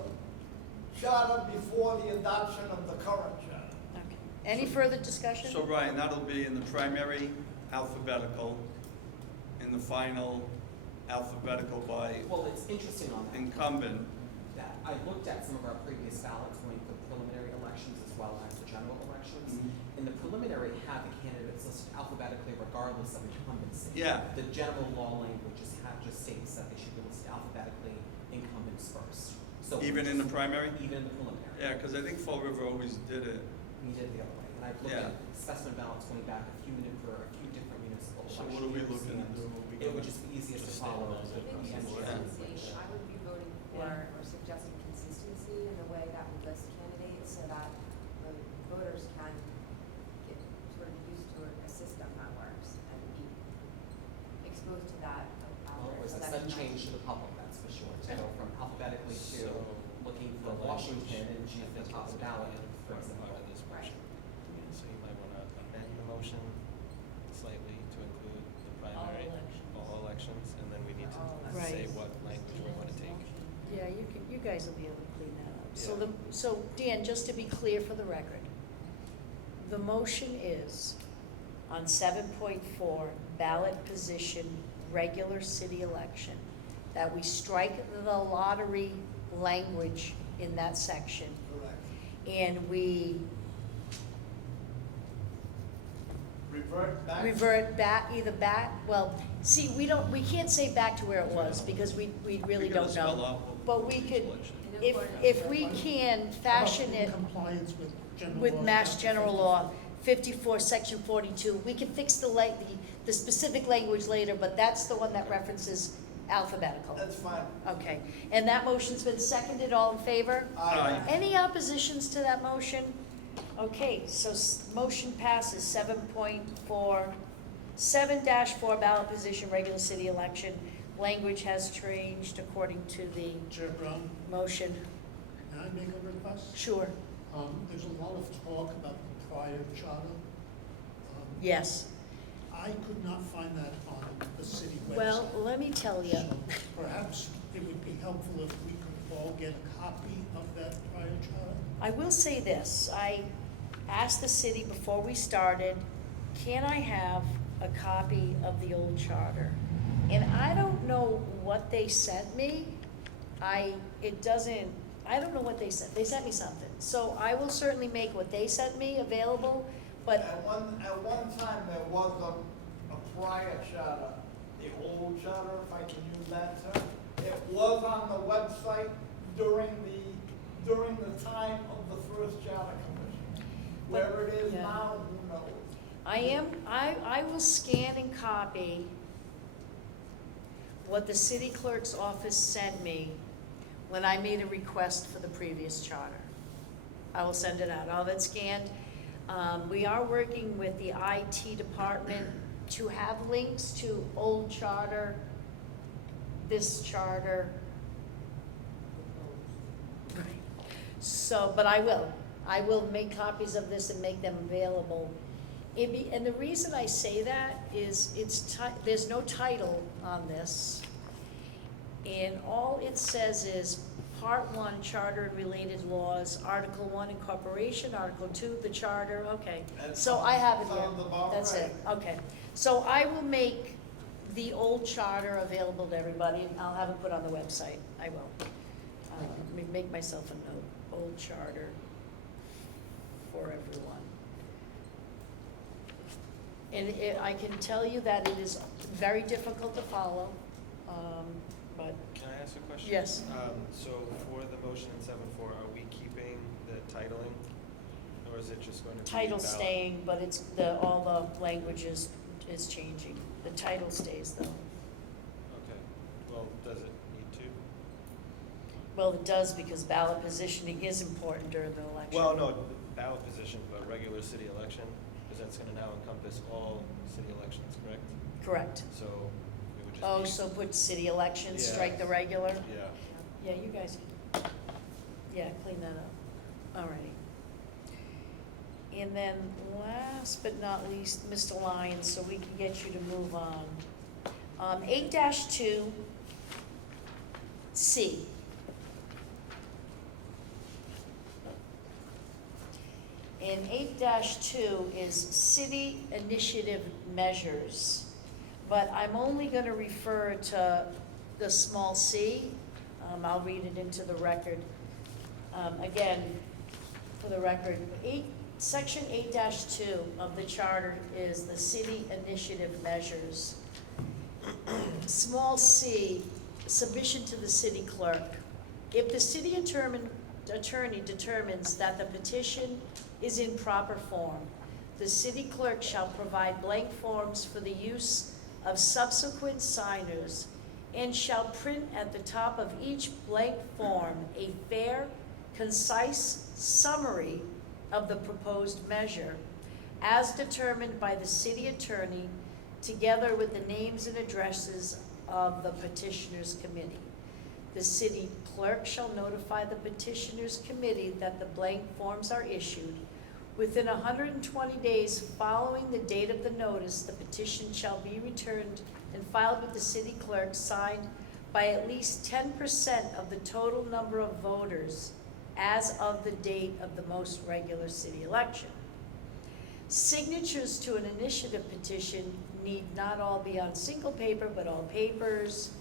charter before the adoption of the current charter. Okay. Any further discussion? So Ryan, that'll be in the primary alphabetical, in the final alphabetical by Well, it's interesting on that. incumbent. That I looked at some of our previous ballots going for preliminary elections as well as the general elections. In the preliminary, had the candidates listed alphabetically regardless of incumbency. Yeah. The general law language just states that they should be listed alphabetically, incumbents first. So Even in the primary? Even in the preliminary. Yeah, because I think Fall River always did it. We did it the other way. And I've looked Yeah. at specimen ballots going back a few different municipal So elections. what are we looking to do? It would just be easiest to follow the I think NGL. consistency, I would be voting for or suggesting consistency in the way that we list candidates so that the voters can get sort of used to a system that works and be exposed to that Well, it was a election sudden night. change to the public, that's for sure, to go from alphabetically to So, looking for the Washington and language, at the top of the ballot, for part example. of this Right. motion. So you might want to amend the motion slightly to include the primary, all elections, and then we need All to elections. say Right. what language we want to take. Yeah, you guys will be able to clean that up. So Yeah. so Dan, just to be clear for the record, the motion is on 7.4 ballot position, regular city election, that we strike the lottery language in that section, Correct. and we Revert back. either back, well, see, we can't say back to where it was, because we really We gotta don't spell know. out what But we each could, election. if we can fashion it In compliance with general law. with Mass General Law 54, Section 42, we can fix the specific language later, but that's the one that references alphabetical. That's fine. Okay, and that motion's been seconded, all in favor? Aye. Any oppositions to that motion? Okay, so motion passes 7.4, 7-4 ballot position, regular city election. Language has changed according to the Chair Brown, motion. May I make a request? Sure, There's a lot of talk about the prior charter. yes. I could not find that on the city website. Well, let me tell you, So perhaps it would be helpful if we could all get a copy of that prior charter. I will say this, I asked the city before we started, can I have a copy of the old charter? And I don't know what they sent me. I don't know what they sent. They sent me something. So I will certainly make what they sent me available, but At one time, there was a prior charter, the old charter, if I can use that term. It was on the website during the time of the first charter commission. Where it is yeah. now, who knows? I will scan and copy what the city clerk's office sent me when I made a request for the previous charter. I will send it out, I'll have it scanned. We are working with the IT department to have links to old charter, this charter. Right. So, but I will make copies of this and make them available. And the reason I say that is there's no title on this. And all it says is Part 1, Charter and Related Laws, Article 1, Incorporation, Article 2, the Charter, okay. So I have it here, Sounds about that's it, right. okay. So I will make the old charter available to everybody, and I'll have it put on the website, I will. Let me make myself a note, old charter for everyone. And I can tell you that it is very difficult to follow, but Can I ask a question? yes. So for the motion in 7.4, are we keeping the titling, or is it just going to be Title ballot? staying, but it's all the language is changing. The title stays though. Okay, well, does it need to? Well, it does because ballot positioning is important during the election. Well, no, ballot position, but regular city election, because that's gonna now encompass all city elections, correct? Correct. So it would just be. Oh, so put city elections, Yeah. strike the regular? Yeah. Yeah, you guys, yeah, clean that up. All righty. And then last but not least, Mr. Lyons, so we can get you to move on. 8-2, C. And 8-2 is city initiative measures. But I'm only gonna refer to the small c. I'll read it into the record. Again, for the record, Section 8-2 of the charter is the city initiative measures. Small c, submission to the city clerk. If the city attorney determines that the petition is in proper form, the city clerk shall provide blank forms for the use of subsequent signers and shall print at the top of each blank form a fair, concise summary of the proposed measure as determined by the city attorney together with the names and addresses of the petitioner's committee. The city clerk shall notify the petitioner's committee that the blank forms are issued. Within 120 days following the date of the notice, the petition shall be returned and filed with the city clerk, signed by at least 10% of the total number of voters as of the date of the most regular city election. Signatures to an initiative petition need not all be on single paper, but all papers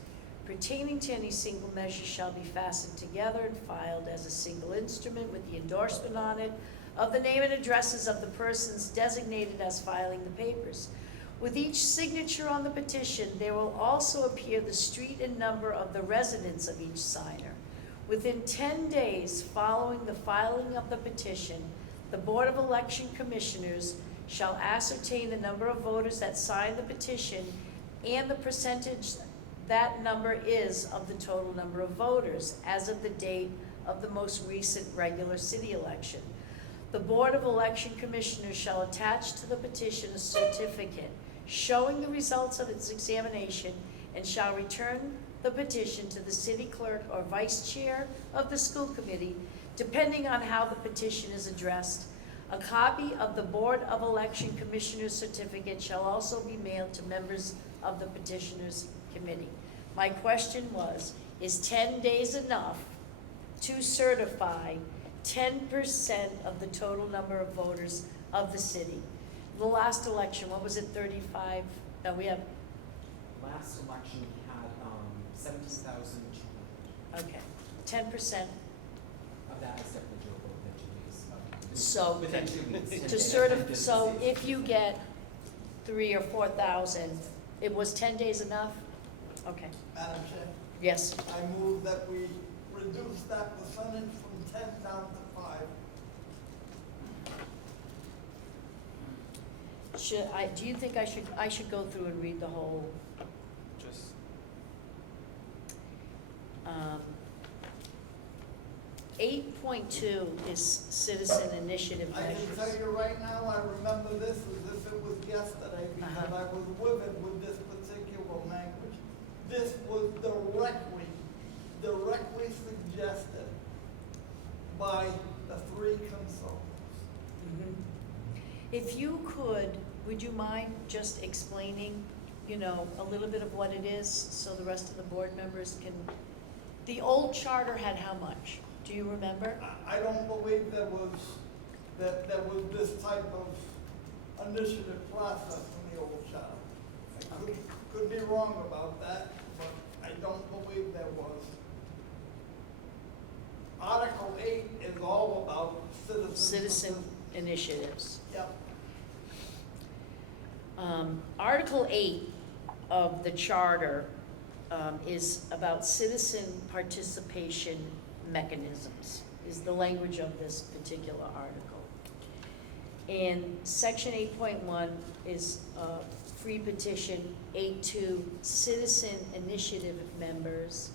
pertaining to any single measure shall be fastened together and filed as a single instrument with the endorsement on it of the name and addresses of the persons designated as filing the papers. With each signature on the petition, there will also appear the street and number of the residence of each signer. Within 10 days following the filing of the petition, the Board of Election Commissioners shall ascertain the number of voters that signed the petition and the percentage that number is of the total number of voters as of the date of the most recent regular city election. The Board of Election Commissioners shall attach to the petition a certificate showing the results of its examination and shall return the petition to the city clerk or vice chair of the school committee depending on how the petition is addressed. A copy of the Board of Election Commissioners certificate shall also be mailed to members of the petitioners committee. My question was, is 10 days enough to certify 10% of the total number of voters of the city? The last election, what was it, 35? No, we have, Last election, we had, 17,200. okay, 10%. Of that is definitely doable within 2 weeks. So, Within 2 weeks. 10 to days, sort 10 of, business so days. if you get 3,000 or 4,000, it was 10 days enough? Okay, Madam Chair, yes. I move that we reduce that percentage from 10 down to 5. Do you think I should go through and read the whole, Just, 8.2 is citizen initiative I can tell measures. you right now, I remember this as if it was yesterday, because Uh-huh. I was vivid with this particular language. This was directly suggested by the 3 consultants. Mhm. If you could, would you mind just explaining, a little bit of what it is, so the rest of the board members can, the old charter had how much? Do you remember? I don't believe there was this type of initiative process in the old charter. I could be wrong about that, but I don't believe there was. Article 8 is all about Citizen initiatives. Yep. Article 8 of the charter is about citizen participation mechanisms, is the language of this particular article. And section 8.1 is free petition, 8.2 citizen initiative members,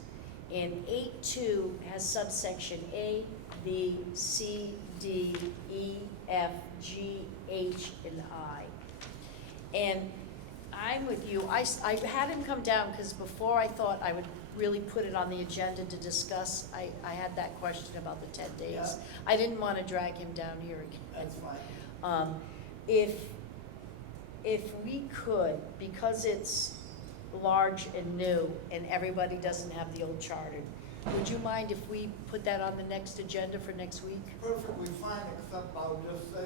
and 8.2 has subsection A, B, C, D, E, F, G, H, and I. And I'm with you, I had him come down, because before I thought I would really put it on the agenda to discuss, I had that question about the 10 days. Yeah. I didn't want to drag him down here again. That's fine. If we could, because it's large and new, and everybody doesn't have the old charter, would you mind if we put that on the next agenda for next week? Perfectly fine, except I'll just say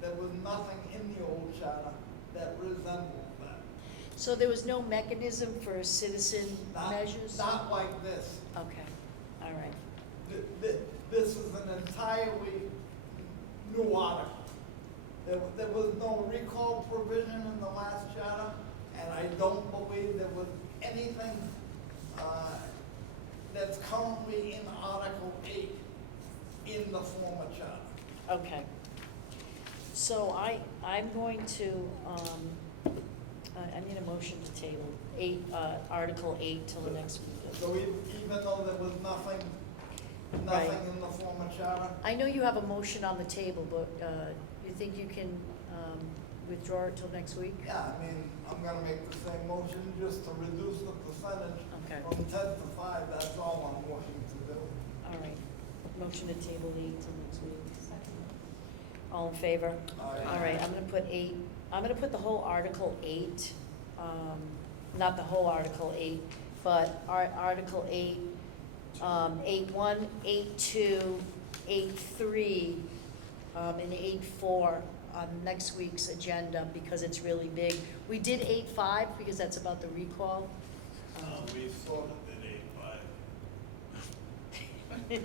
there was nothing in the old charter that resembled that. So there was no mechanism for citizen measures? Not like this. Okay, all right. This is an entirely new article. There was no recall provision in the last charter, and I don't believe there was anything that's currently in Article 8 in the former charter. Okay. So I'm going to, I need a motion to table Article 8 till the next meeting. So even though there was nothing Right. in the former charter, I know you have a motion on the table, but you think you can withdraw it till next week? yeah, I mean, I'm gonna make the same motion just to reduce the percentage Okay, from 10 to 5, that's all I'm looking to do. all right. Motion to table 8 till next week. All in favor? All right, I'm gonna put 8, I'm gonna put the whole Article 8, not the whole Article 8, but Article 8, 8.1, 8.2, 8.3, and 8.4 on next week's agenda because it's really big. We did 8.5 because that's about the recall. We sort of did 8.5.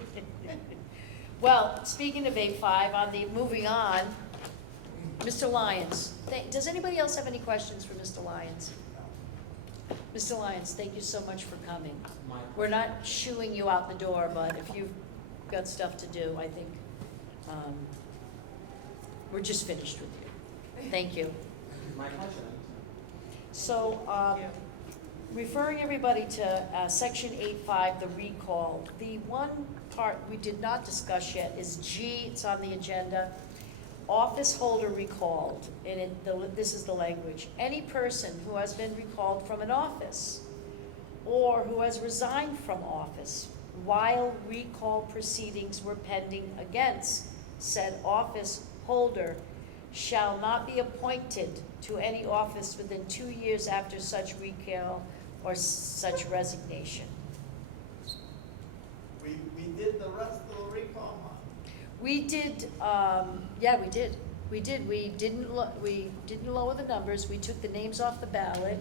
Well, speaking of 8.5, moving on, Mr. Lyons. Does anybody else have any questions for Mr. Lyons? Mr. Lyons, thank you so much for coming. My We're not shooing you out the door, but if you've got stuff to do, I think we're just finished with you. Thank you. My pleasure. So, referring everybody to section 8.5, the recall. The one part we did not discuss yet is G, it's on the agenda. Office holder recalled, and this is the language. Any person who has been recalled from an office or who has resigned from office while recall proceedings were pending against said office holder shall not be appointed to any office within 2 years after such recall or such resignation. We did the rest of the recall, huh? We did, yeah, we did. We did. We didn't lower the numbers. We took the names off the ballot.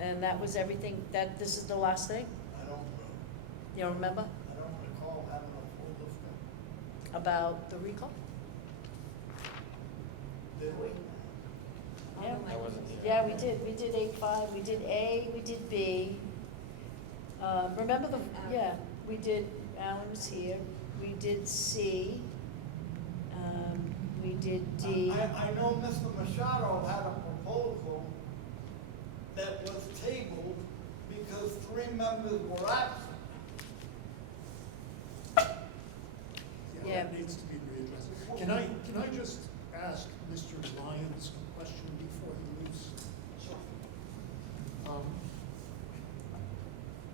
And that was everything. This is the last thing? You don't remember? I don't recall having a full list About the recall? did we? Yeah. I wasn't here. Yeah, we did. We did 8-5, we did A, we did B. Remember the, yeah, we did, Alan was here. We did C. We did D. I know Mr. Machado had a proposal that was tabled because 3 members were absent. Yeah. That needs to be readdressed. Can I just ask Mr. Lyons a question before he leaves?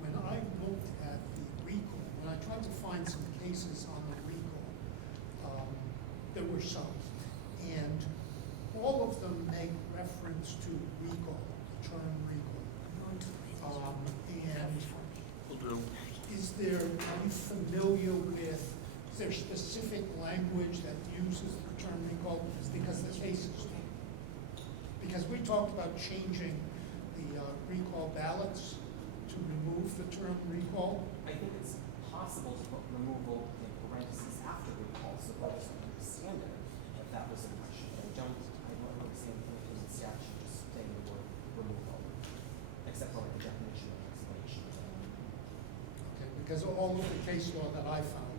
When I looked at the recall, when I tried to find some cases on the recall, there were some, and all of them make reference to recall, the term recall. And Will do. are you familiar with, is there specific language that uses the term recall? Because the cases do. Because we talked about changing the recall ballots to remove the term recall. I think it's possible to put removal in parentheses after recall, so voters can understand it, if that was the question. I don't understand anything in the statute just saying the word removal, except for like the definition of explanation. Okay, because all of the case law that I found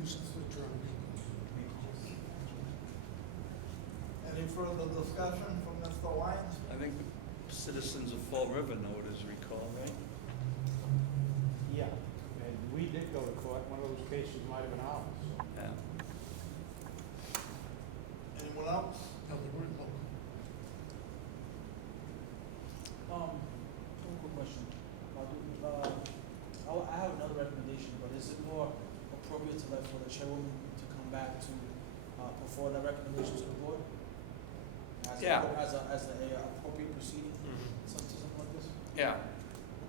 uses the term recall. Any further discussion from Mr. Lyons? I think the citizens of Fall River know it as recall, right? Yeah, and we did go to court, one of those cases might have been ours, so. Yeah. Anyone else? No, they weren't local. One quick question. I have another recommendation, but is it more appropriate to let for the chairwoman to come back to put forward that recommendation to the board? Yeah. As a appropriate proceeding, something like this? Yeah,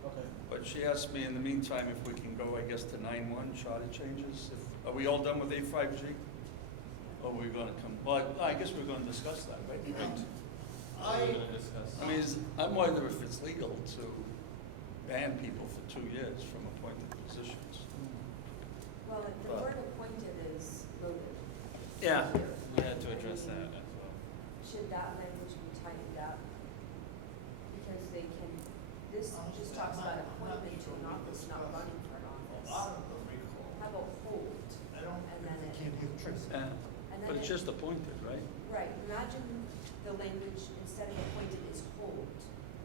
Okay. but she asked me in the meantime if we can go, I guess, to 9-1 charter changes. Are we all done with A5G? Or are we gonna come, well, I guess we're gonna discuss that, right? We're gonna discuss. I mean, I wonder if it's legal to ban people for 2 years from appointed positions. Well, the But- word appointed is loaded. Yeah. here. We had to address that as well. Should that language be tightened up? Because they can, this just talks about appointment to an office, not running for an A office. lot of the recall. How about hold? I don't, And then You it, can't hear the truth. Yeah, and but then it's it, just appointed, right? right, imagine the language instead of appointed is hold.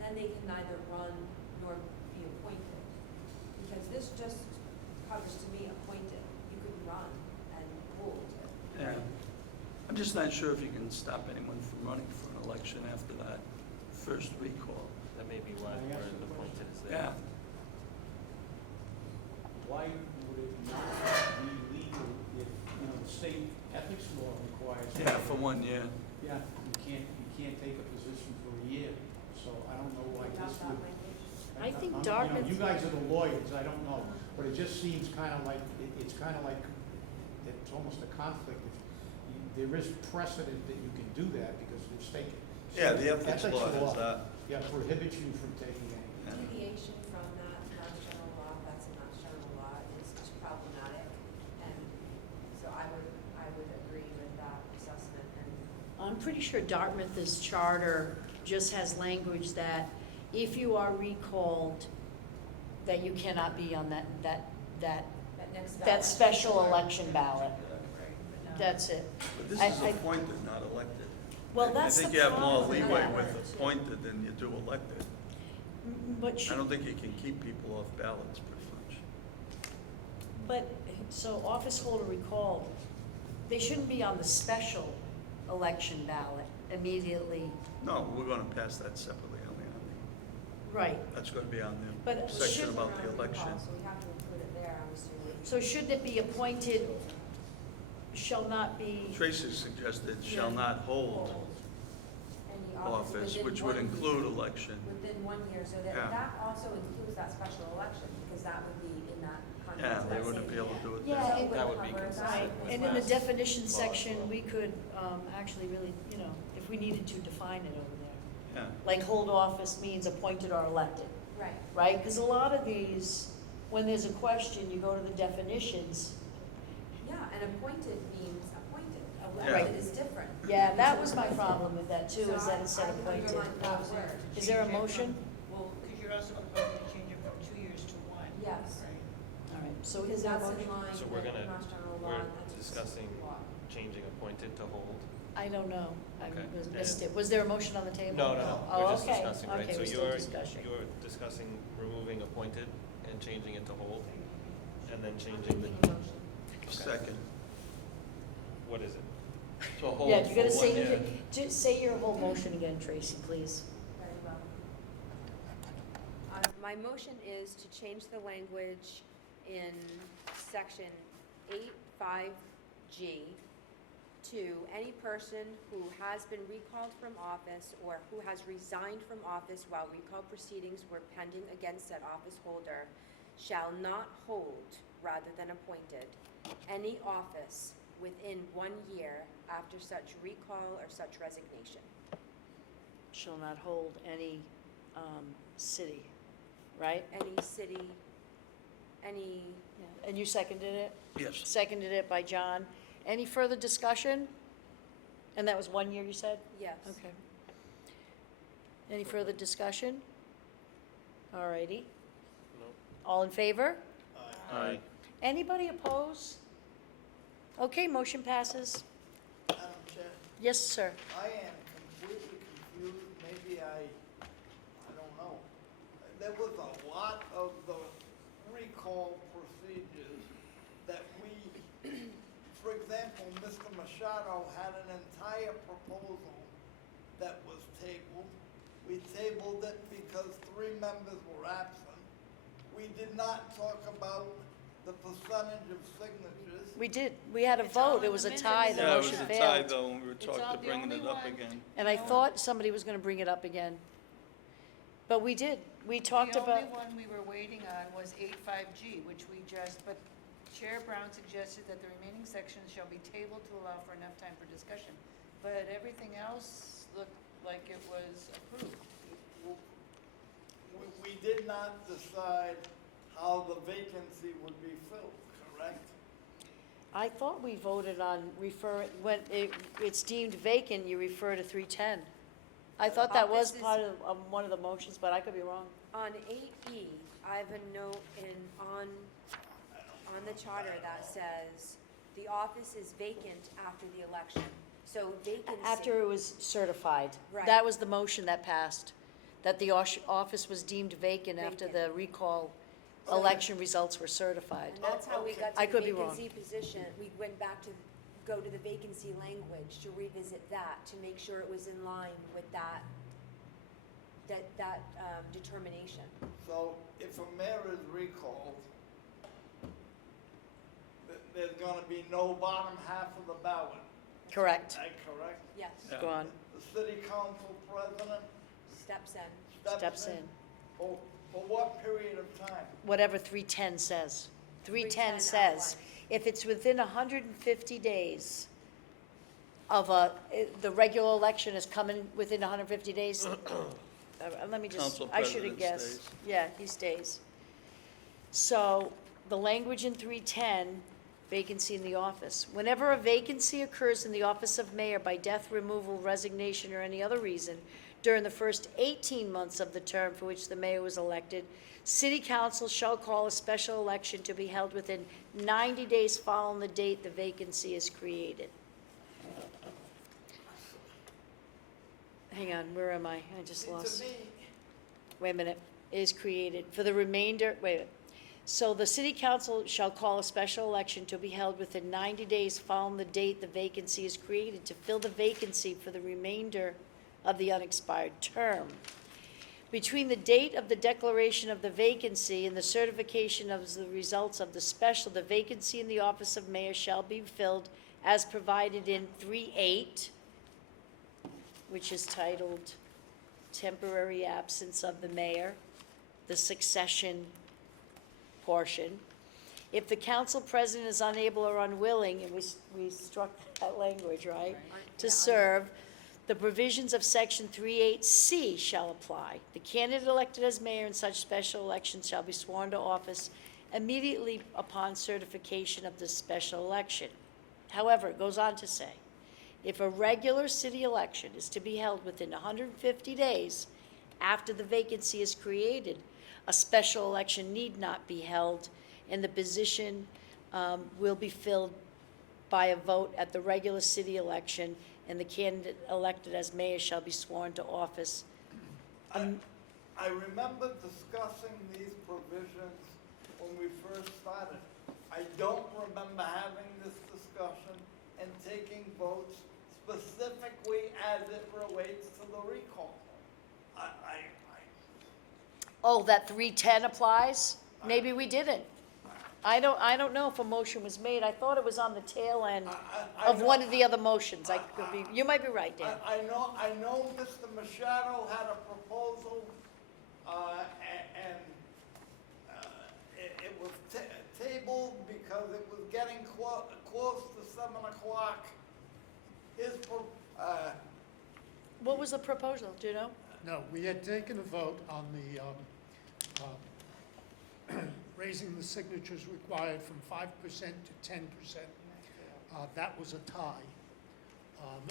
Then they can neither run nor be appointed. Because this just covers to me appointed. You could run and hold. Yeah. I'm just not sure if you can stop anyone from running for an election after that first recall. That may be why Can I word ask you a appointed is there. Yeah. Why would it not be legal if, the state ethics law requires? Yeah, for 1 year. Yeah, you can't take a position for a year, so I don't know why Adopt this that would. language. I think You Dartmouth, guys are the lawyers, I don't know, but it just seems kind of like, it's kind of like, it's almost a conflict. There is precedent that you can do that because the state. Yeah, the ethics law has that. Yeah, prohibits you from taking any. Yeah. Deviation from that Mass General law, that's a Mass General law, is just problematic. And so I would agree with that assessment and I'm pretty sure Dartmouth's charter just has language that if you are recalled, that you cannot be on that that next that ballot. special election ballot. That's it. But this I- is I- appointed, not elected. Well, that's I think the you have more problem with leeway that. with appointed than you do elected. But I don't think you can keep people off ballots pretty much. But, so office holder recalled, they shouldn't be on the special election ballot immediately. No, we're gonna pass that separately on the, Right. that's gonna be on the But section should- about the election. So we have to include it office you would. So should it be appointed, shall not be, Tracy suggested shall not hold Any office, within which would 1 include year. election. Within 1 year, so that, Yeah. that also includes that special election, because that would be in that Yeah, context. they that wouldn't same be able to year. do it Yeah, there. it That would be cover consistent that. right, with and in the last definition law as section, well. we could, actually really, you know, if we needed to define it over there. Yeah, Like hold office means appointed or elected, Right. right? Because a lot of these, when there's a question, you go to the definitions. Yeah, and appointed means appointed. Yeah. Elected is different. Yeah, that was my problem with that too, So is that I- it said I can appointed. underline that word. Is there a Change it motion? Well, because you're also proposing to change it from 2 years to 1. Yes. Right. All right, so Because is there a that's in motion? line So with we're gonna, Mass General Law. we're and that's discussing law. changing appointed to hold. I don't know, I Okay. missed it. Was there a motion on the table? No, no, no, Oh, we're just okay. discussing, right? Okay, So we're still discussing. you're discussing removing appointed and changing it to hold, and then changing the, Making a motion. second. what is it? So hold Yeah, you gotta for 1 year. say, just say your whole motion again, Tracy, please. Very well. My motion is to change the language in section 8.5G to any person who has been recalled from office or who has resigned from office while recall proceedings were pending against said office holder shall not hold, rather than appointed, any office within 1 year after such recall or such resignation. Shall not hold any, city, right? Any city, any, Yeah. And you seconded it? Yes. Seconded it by John. Any further discussion? And that was 1 year, you said? yes. Okay. Any further discussion? All righty. No? All in favor? Aye. Anybody oppose? Okay, motion passes. Madam Chair, Yes, sir. I am completely confused, maybe I don't know. There was a lot of the recall procedures that we, for example, Mr. Machado had an entire proposal that was tabled. We tabled it because 3 members were absent. We did not talk about the percentage of signatures. We did. We had a It's all vote. It in was the a tie. The minutes. Yeah, it was motion a tie failed. though, and we were It's all talking to the bringing only it up one. again. And I thought somebody was gonna bring it up again. But we did. We talked The about, only one we were waiting on was 8.5G, which we just, but Chair Brown suggested that the remaining sections shall be tabled to allow for enough time for discussion. But everything else looked like it was approved. We did not decide how the vacancy would be filled, correct? I thought we voted on when it's deemed vacant, you refer to 310. I thought that was Office is- part of one of the motions, but I could be wrong. On 8E, I have a note on the charter that says the office is vacant after the election. So vacancy. After it was certified. Right. That was the motion that passed, that the office was deemed vacant after the recall election results were certified. And that's how we got I to could the be wrong. vacancy position. We went back to go to the vacancy language to revisit that, to make sure it was in line with that determination. So if a mayor is recalled, there's gonna be no bottom half of the ballot, Correct. is that correct? Yes, Yeah. Go on. The city council president steps in. Steps in. For what period of time? Whatever 310 says. 310 310 says, if it's within 150 days of the regular election is coming within 150 days, let me just, Council I should have president guessed. stays. Yeah, he stays. So, the language in 310, vacancy in the office. Whenever a vacancy occurs in the office of mayor by death, removal, resignation, or any other reason during the first 18 months of the term for which the mayor was elected, city council shall call a special election to be held within 90 days following the date the vacancy is created. Hang on, where am I? I just lost. To me, Wait a minute, is created for the remainder, wait a minute. So the city council shall call a special election to be held within 90 days following the date the vacancy is created to fill the vacancy for the remainder of the unexpired term. between the date of the declaration of the vacancy and the certification of the results of the special, the vacancy in the office of mayor shall be filled as provided in 3(8), which is titled Temporary Absence of the Mayor, the succession portion. If the council president is unable or unwilling, and we struck that language, right? To serve, the provisions of section 3(8)(c) shall apply. The candidate elected as mayor in such special election shall be sworn to office immediately upon certification of the special election. However, it goes on to say, if a regular city election is to be held within 150 days after the vacancy is created, a special election need not be held, and the position will be filled by a vote at the regular city election, and the candidate elected as mayor shall be sworn to office. I remember discussing these provisions when we first started. I don't remember having this discussion and taking votes specifically as it relates to the recall. Oh, that 310 applies? Maybe we didn't. I don't know if a motion was made. I thought it was on the tail end of one of the other motions. I could be, you might be right, Dan. I know Mr. Machado had a proposal, and it was tabled because it was getting close to 7 o'clock. What was the proposal, do you know? No, we had taken a vote on the, raising the signatures required from 5% to 10%. That was a tie.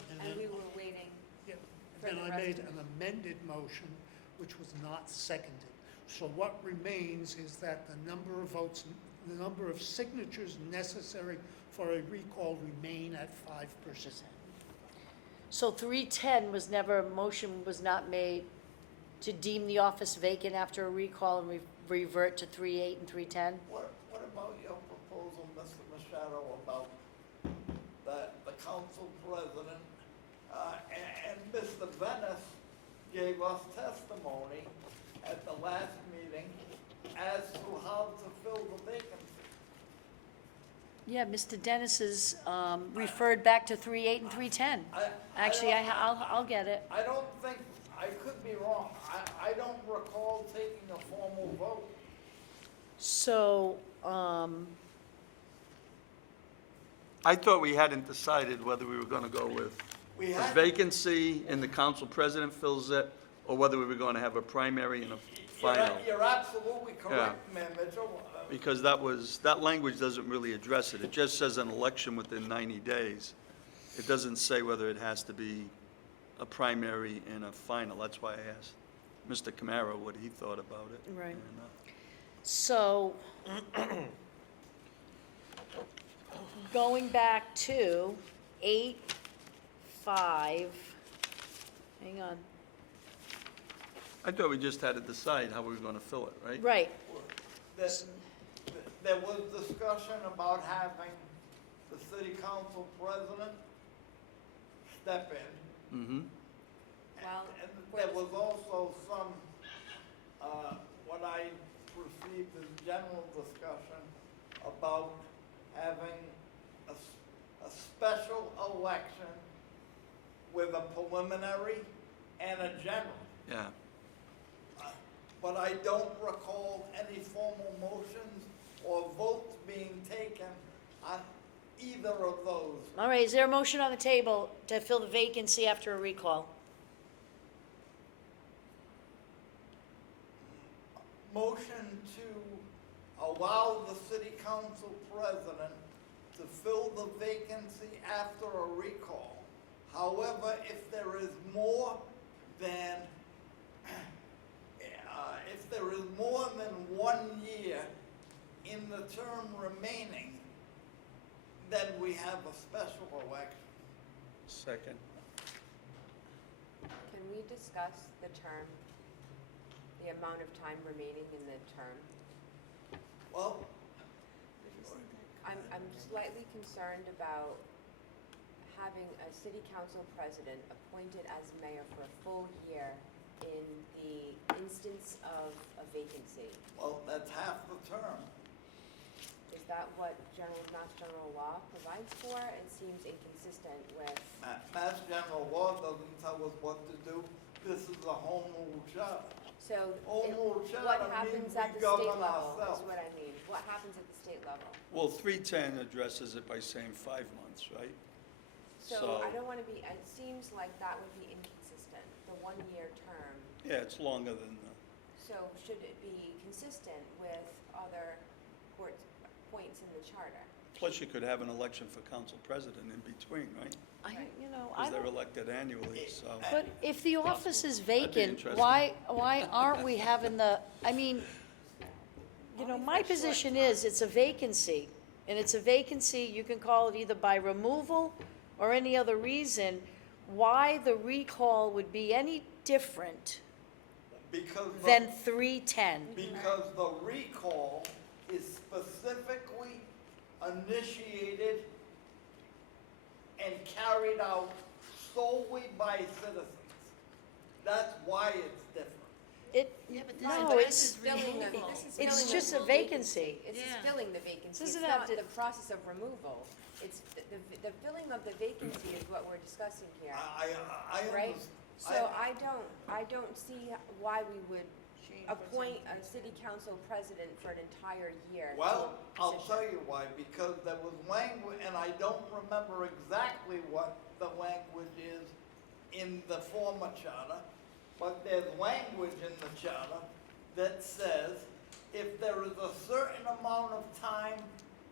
And then- we were waiting. Yeah, for then the I rest made of an amended motion, which was not seconded. So what remains is that the number of votes, the number of signatures necessary for a recall remain at 5%. So 310 was never, a motion was not made to deem the office vacant after a recall and revert to 3(8) and 310? What about your proposal, Mr. Machado, about the council president, and Mr. Venice gave us testimony at the last meeting as to how to fill the vacancy. Yeah, Mr. Dennis is referred back to 3(8) and 310. Actually, I'll get it. I don't think, I could be wrong, I don't recall taking a formal vote. So, I thought we hadn't decided whether we were gonna go with We a had, vacancy and the council president fills it, or whether we were gonna have a primary and a final. you're absolutely correct, Mayor Mitchell. Because that language doesn't really address it. It just says an election within 90 days. It doesn't say whether it has to be a primary and a final. That's why I asked Mr. Camara what he thought about it. Right. And, so, going back to 8(5), hang on, I thought we just had to decide how we were gonna fill it, right? right, There was discussion about having the city council president step in. Mm-hmm. Well, And there was also some, what I perceived as general discussion about having a special election with a preliminary and a general. Yeah. But I don't recall any formal motions or votes being taken on either of those. all right, is there a motion on the table to fill the vacancy after a recall? Motion to allow the city council president to fill the vacancy after a recall. However, if there is more than, if there is more than 1 year in the term remaining, then we have a special election. Second. can we discuss the term, the amount of time remaining in the term? Well, I'm slightly concerned about having a city council president appointed as mayor for a full year in the instance of a vacancy. Well, that's half the term. Is that what Mass General Law provides for? It seems inconsistent with, Mass General Law doesn't tell us what to do. This is a home rule charter. so Home rule what charter happens means at we the state govern level is ourselves. what I mean. What happens at the state level? Well, 310 addresses it by saying 5 months, right? So I don't want to be, it seems like that would be inconsistent, the one-year term. Yeah, it's longer than the, So should it be consistent with other points in the charter? plus you could have an election for council president in between, right? I, you know, I Because they're don't, elected annually, so. but if the office is That'd be vacant, interesting. why aren't we having the, I mean, you know, my position is, it's a vacancy. And it's a vacancy, you can call it either by removal or any other reason. Why the recall would be any different Because than 310? because the recall is specifically initiated and carried out solely by citizens. That's why it's different. It, Yeah, but this no, is- it's, this is Filling the- removal. this is It's filling just the a vacancy. It's just Yeah. filling the vacancy. It's Doesn't have not to- the process of removal. It's the filling of the vacancy is what we're discussing here, I right? understand. So I don't see why we would Change what's in appoint a 310. city council president for an entire year. to Well, a I'll position. tell you why, because there was language, and I don't remember exactly what the language is in the former charter, but there's language in the charter that says if there is a certain amount of time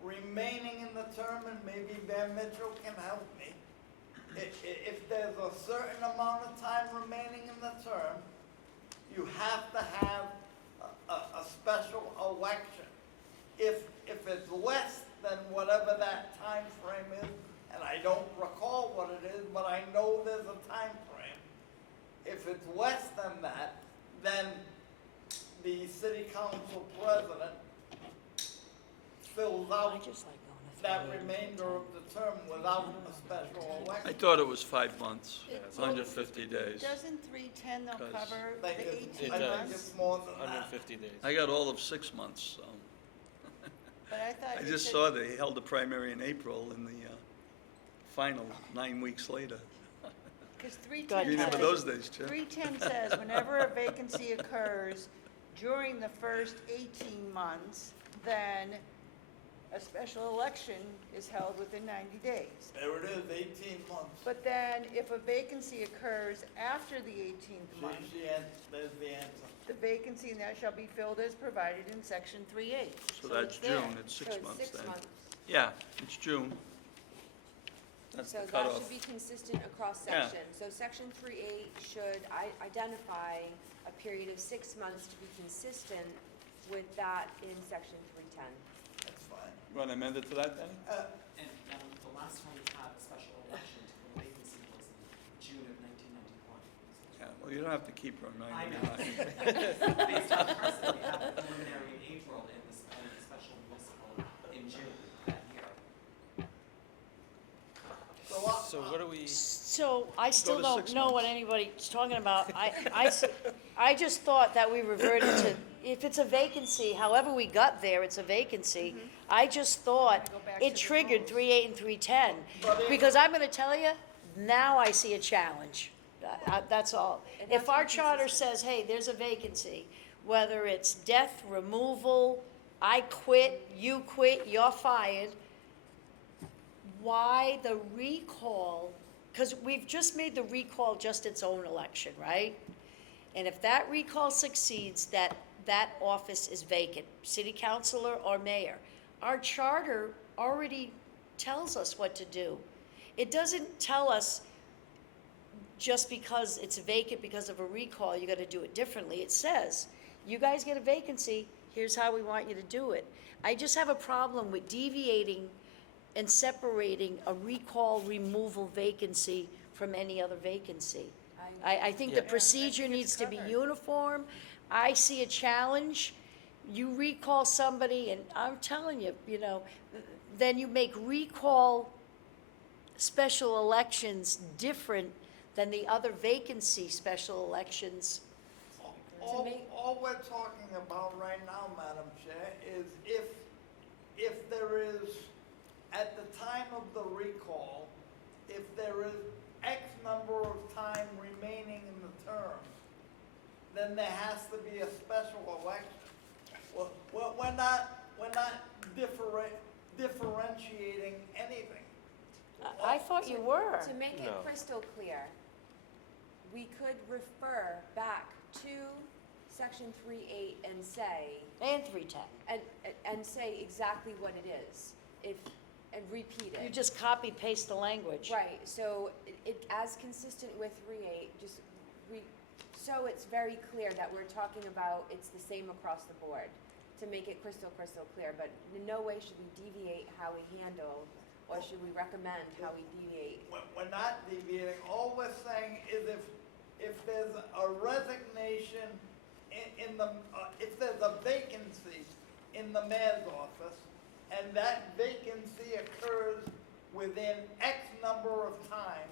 remaining in the term, and maybe Ben Mitchell can help me, if there's a certain amount of time remaining in the term, you have to have a special election. If it's less than whatever that time frame is, and I don't recall what it is, but I know there's a time frame. If it's less than that, then the city council president fills I out just like going to that 3:8 and remainder 10. of the term without a special I election. thought it was 5 months, It's- 150 days. Doesn't 310 though 'Cause- cover Like the it- 18 I think months? it's more than that. 150 days. I got all of 6 months, so. But I thought I you just said- saw they held the primary in April and the final 9 weeks later. Because God, 310 Remember says- those days, Chip? 310 says whenever a vacancy occurs during the first 18 months, then a special election is held within 90 days. There it is, 18 months. But then if a vacancy occurs after the 18th month, There's the answer. the vacancy in that shall be filled as provided in section 3(8). So that's it's there. June, it's 6 So it's months 6 then. months. Yeah, it's June. That's So the that cutoff. should be consistent across Yeah. sections. So section 3(8) should identify a period of 6 months to be consistent with that in section 310. That's fine. You want to amend it to that, Danny? And the last time we had a special election to fill a vacancy was in June of 1991. Yeah, well, you don't have to keep I reminding know. me. Based on precedent, we had the preliminary in April and the special municipal in June that year. So what do we, So I still to don't 6 know what months. anybody's talking about. I just thought that we reverted to, if it's a vacancy, however we got there, it's a vacancy. I just thought Go back to it the triggered rules. 3(8) and 310. But if- Because I'm gonna tell you, now I see a challenge. That's all. It has If to our be charter consistent. says, hey, there's a vacancy, whether it's death, removal, I quit, you quit, you're fired, why the recall? Because we've just made the recall just its own election, right? And if that recall succeeds, that office is vacant, city councilor or mayor. Our charter already tells us what to do. It doesn't tell us just because it's vacant because of a recall, you gotta do it differently. It says, you guys get a vacancy, here's how we want you to do it. I just have a problem with deviating and separating a recall removal vacancy from any other vacancy. I think the Yeah. procedure I think it's needs to be covered. uniform. I see a challenge. You recall somebody, and I'm telling you, you know, then you make recall special elections different than the other vacancy special elections all, make- all we're talking about right now, Madam Chair, is if there is, at the time of the recall, if there is X number of time remaining in the term, then there has to be a special election. Well, we're not differentiating anything. I thought you were. To make it No. crystal clear, we could refer back to section 3.8 and say, And 310. and say exactly what it is, and repeat it. You just copy paste the language. Right, so it, as consistent with 3.8, so it's very clear that we're talking about, it's the same across the board, to make it crystal clear, but in no way should we deviate how we handle, or should we recommend how we deviate. We're not deviating. All we're saying is if there's a resignation in the, if there's a vacancy in the mayor's office, and that vacancy occurs within X number of time,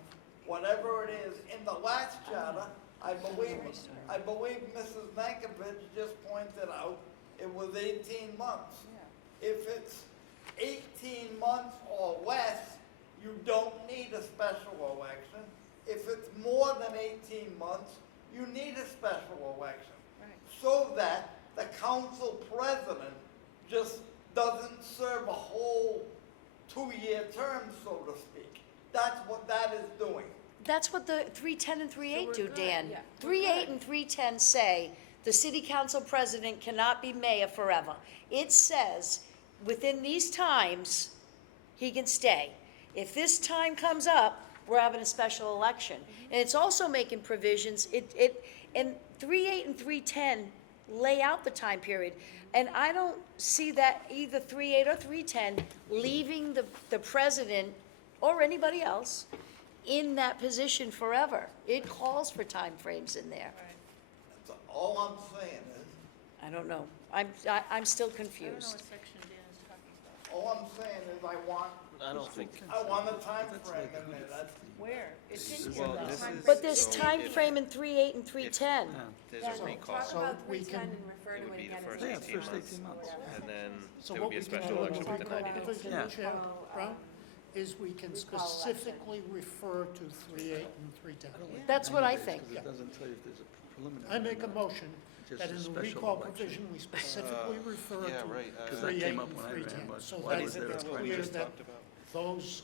whatever it is, in the last charter, I believe Mrs. Nankovich just pointed out, it was 18 months. If it's 18 months or less, you don't need a special election. If it's more than 18 months, you need a special election. So that the council president just doesn't serve a whole 2-year term, so to speak. That's what that is doing. That's what the 310 and 3.8 do, good, Dan. yeah, we're 3.8 good. and 310 say the city council president cannot be mayor forever. It says, within these times, he can stay. If this time comes up, we're having a special election. And it's also making provisions, and 3.8 and 310 lay out the time period. And I don't see that either 3.8 or 310 leaving the president or anybody else in that position forever. It calls for timeframes in there. That's all I'm saying is, I don't know. I'm still I don't know confused. what section Dan is talking about. all I'm saying is I don't think. I want a time frame in there. That's, Where? It's in Well, here. this is- But there's So time if- frame in 3.8 and 310. There's Then a recall, talk about So we 310 can- and refer it to would it be the again. first as a 18 special months, election. and then So there what would be a we can special do election in within 90 days. provision, Yeah. Chair Oh, Brown, is we can recall election. specifically refer to 3.8 and 310. That's what I think. Because it doesn't tell you if there's a preliminary. I make a or not. motion Just that a in the special recall election. provision, we specifically refer yeah, to right, 'Cause that 3.8 came and up when I ran, 310. but So why that was there a it's question? clear just that talked about? those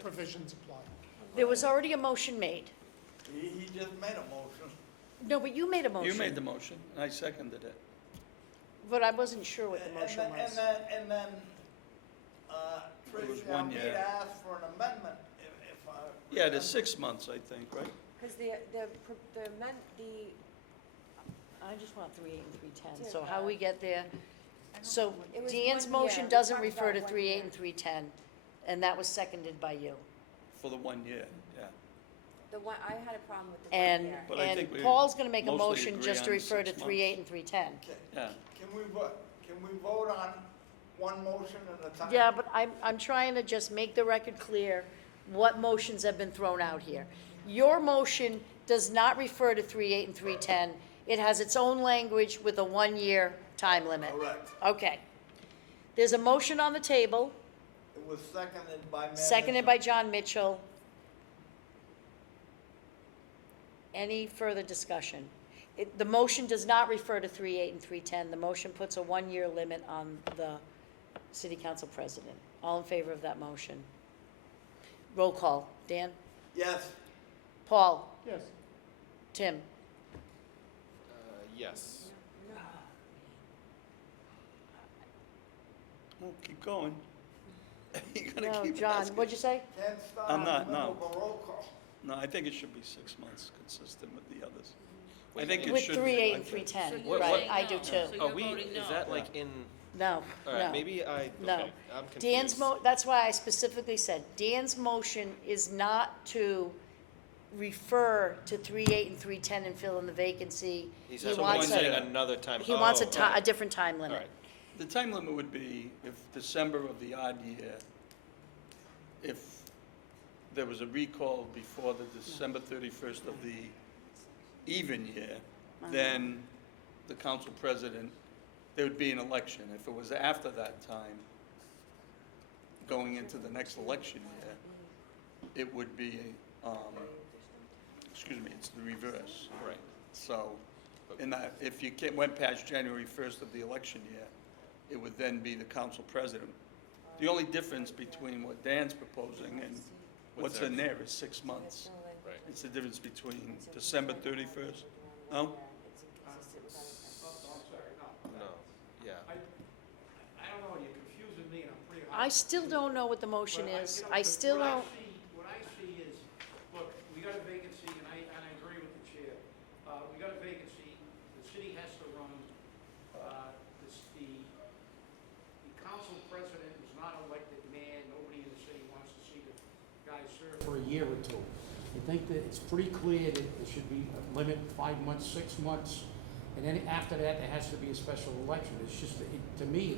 provisions apply. There was already a motion made. he just made a motion. No, but you made a motion. You made the motion, and I seconded it. But I wasn't sure what the And motion then- was. And then, It was Trish, 1 need year. to ask for an amendment if I. Yeah, there's 6 months, I think, right? Because the I just want 3.8 and 310. To, So how we get there? So It was Dan's 1 motion year. We doesn't talked refer to about 1 3.8 year. and 310, and that was seconded by you. For the 1 year, yeah. I had a problem with the 1 And, year. But I think and we Paul's gonna make a mostly motion agree just to on refer to 6 3.8 months. and 310. Yeah. Can we vote on one motion at a time? Yeah, but I'm trying to just make the record clear what motions have been thrown out here. Your motion does not refer to 3.8 and 310. It has its own language with a 1-year time limit. Correct. Okay. There's a motion on the table, It was seconded by Mayor seconded by John Mitchell. Any further discussion? The motion does not refer to 3.8 and 310. The motion puts a 1-year limit on the city council president. All in favor of that motion? Roll call. Dan? Yes. Paul? Yes. Tim? Yes. Well, keep going. You gotta No, keep John, asking. what'd you say? Can't start I'm in not, the middle no. of a roll call. No, I think it should be 6 months, consistent with the others. I Wait, think it With should be. 3.8 I and think. 310, What- right, what- I do too. Are we, is that like in, No, all right, no. maybe I, No. okay, I'm confused. That's why I specifically said, Dan's motion is not to refer to 3.8 and 310 and fill in the vacancy. He's He also wants saying a- another time. He wants Oh, a different time all limit. right. The time limit would be if December of the odd year, if there was a recall before the December 31st of the even year, then the council president, there would be an election. If it was after that time, going into the next election year, it would be, it's the reverse. Right. So, in that, if you went past January 1st of the election year, it would then be the council president. The only difference between what Dan's proposing and what's in there is 6 months. Right. It's the difference between December 31st, no? No, yeah. I don't know, you're confusing me, and I'm pretty hard. I still don't know what the motion But is. you know, I still don't, What I see is, look, we got a vacancy, and I agree with the chair. We got a vacancy, the city has to run, the council president is not elected man, nobody in the city wants to see the guy serve for a year or two. I think that it's pretty clear that there should be a limit, 5 months, 6 months, and then after that, there has to be a special election. It's just, to me,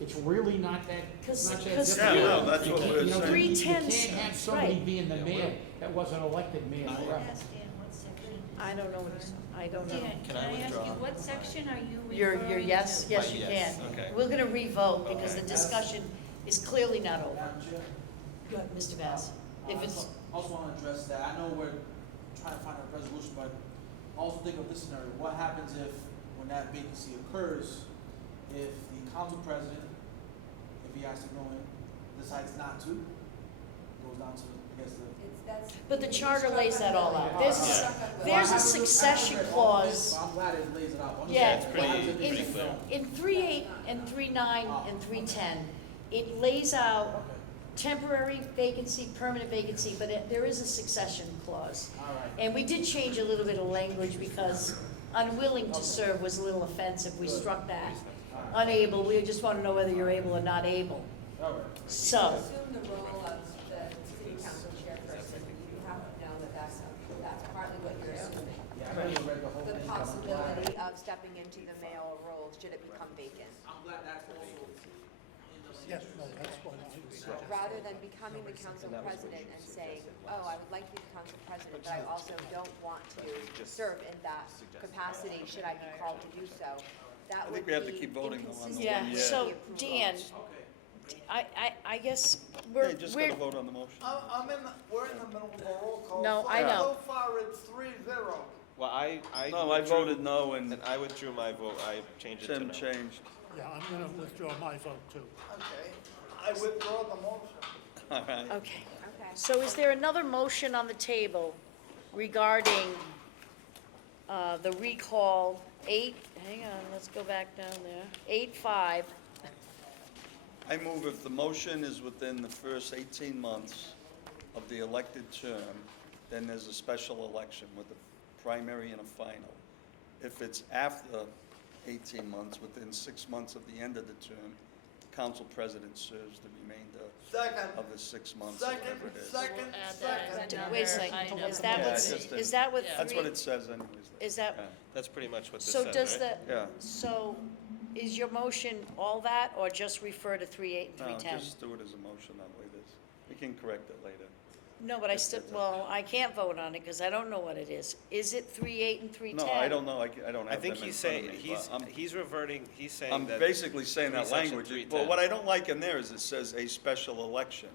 it's really not that, it's not that 'Cause- Yeah, difficult. no, that's what we're You know, saying. you 310's can't have somebody right. being the mayor that wasn't elected mayor forever. I don't know what it's, I don't know. Dan, Can I ask you, withdraw? what section are you You're referring yes, to? yes, My you yes, can. okay. We're gonna revote because the Okay. discussion is clearly not over. Madam Chair? Go ahead, Mr. Bass. If it's, I also want to address that. I know we're trying to find a resolution, but also think of this scenario. What happens if, when that vacancy occurs, if the council president, if he has to go in, decides not to, goes down to, I guess, but the charter lays that all out. There's Well, a succession I haven't read all of it, clause. but I'm glad it lays it out. I'm just Yeah, saying, what happens if in, it's- in 3.8 and 3.9 and 3.10, it lays out Okay, temporary vacancy, permanent vacancy, but there is a succession clause. all right. And we did change a little bit of language because unwilling to serve was a little offensive. We struck that. Unable, we just want to know whether you're able or not able. All right. So, Assume the role of the city council chairperson, you have to know that that's partly what you're assuming. Yeah, I really read the whole The thing. but I'm glad- possibility of stepping into the mayoral role should it become vacant. I'm glad that's also. Yes, no, that's what I was. Rather than becoming the council president and saying, oh, I would like to be the council president, but I also don't want to serve in that capacity, should I be called to do so? That I would think we have to be keep voting though on the yeah, one year. so Dan, I guess we're, You just gotta we're, vote on the motion. We're in the middle of a roll call. No, So- I know. So far, it's 3-0. Well, I No, I withdrew- voted no and And I withdrew my vote, I changed it to Tim no. changed. Yeah, I'm gonna withdraw my vote too. Okay, I withdraw the motion. All right. okay. Okay. So is there another motion on the table regarding the recall 8, hang on, let's go back down there, 8.5. I move if the motion is within the first 18 months of the elected term, then there's a special election with a primary and a final. If it's after 18 months, within 6 months of the end of the term, the council president serves the remainder Second, of the 6 months, or whatever it is. second. Wait a second, is that Yeah, what's, just is that what That's what 3, it says anyways. is that, Yeah. That's pretty much what this so says, does right? the, Yeah. so is your motion all that, or just refer to 3.8 and No, 3.10? just do it as a motion that way it is. We can correct it later. No, but I still, well, I can't vote on it because I don't know what it is. Is it 3.8 and 3.10? No, I don't know, I don't I have think them in he's front of saying, me, but I'm- he's reverting, he's saying I'm that. basically saying that section language, 310. but what I don't like in there is it says a special election.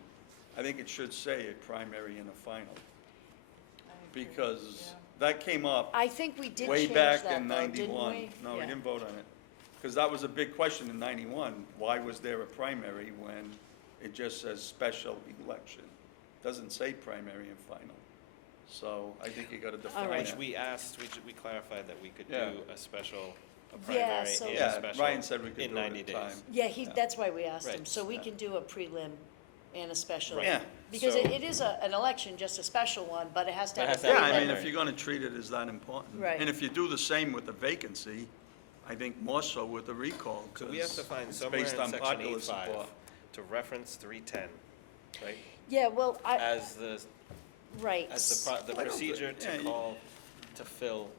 I think it should say a primary and a final. Because that came up I think we did way change back that in though, didn't 91. we? No, we Yeah. didn't vote on it. Because that was a big question in 91. Why was there a primary when it just says special election? Doesn't say primary and final. So I think you gotta define right. Which it. we asked, we clarified that we could Yeah. do a special, a Yeah, primary so- and a Yeah, special Ryan said we could in do it 90 at days. a time. Yeah, Yeah. that's why we asked him, Right. so we can do a prelim and a special. Right. Yeah. Because So- it is an election, just a special one, but it has to But it have has a to have Yeah, a I mean, prelim. if you're gonna treat it as that important. Right. And if you do the same with the vacancy, I think more so with the recall, So because we have to find it's somewhere in based on section popular 8.5 support. to reference 310, right? Yeah, well, As the, right. the don't procedure think- yeah, to you- call, to fill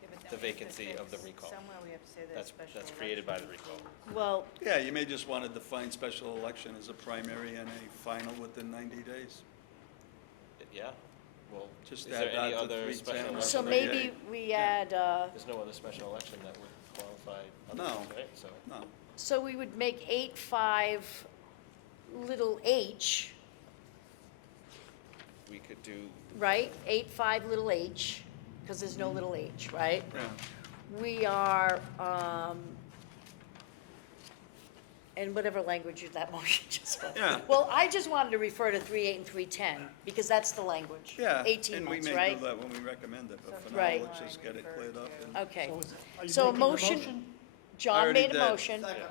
Yeah, but the then we have to vacancy say of the recall. Somewhere we have to say that That's, special that's created by the election recall. Well, Yeah, you may just want to define special election as a primary and a final within 90 days. Yeah, Well, Just is there add any that to other 310. special election? So that- maybe we add, There's no other special election that would qualify No. otherwise, right? So, No, so we would make 8.5 little h, we could do, right? 8.5 little h, because there's no little h, right? yeah. We are, and whatever language that motion just was. Yeah. Well, I just wanted to refer to 3.8 and 3.10, because that's the language. Yeah, 18 and we months, may right? do that when we recommend it, but for now, Right. let's just get it cleared up. and- Okay. So are you So a making the motion, John already made a did. motion. Second.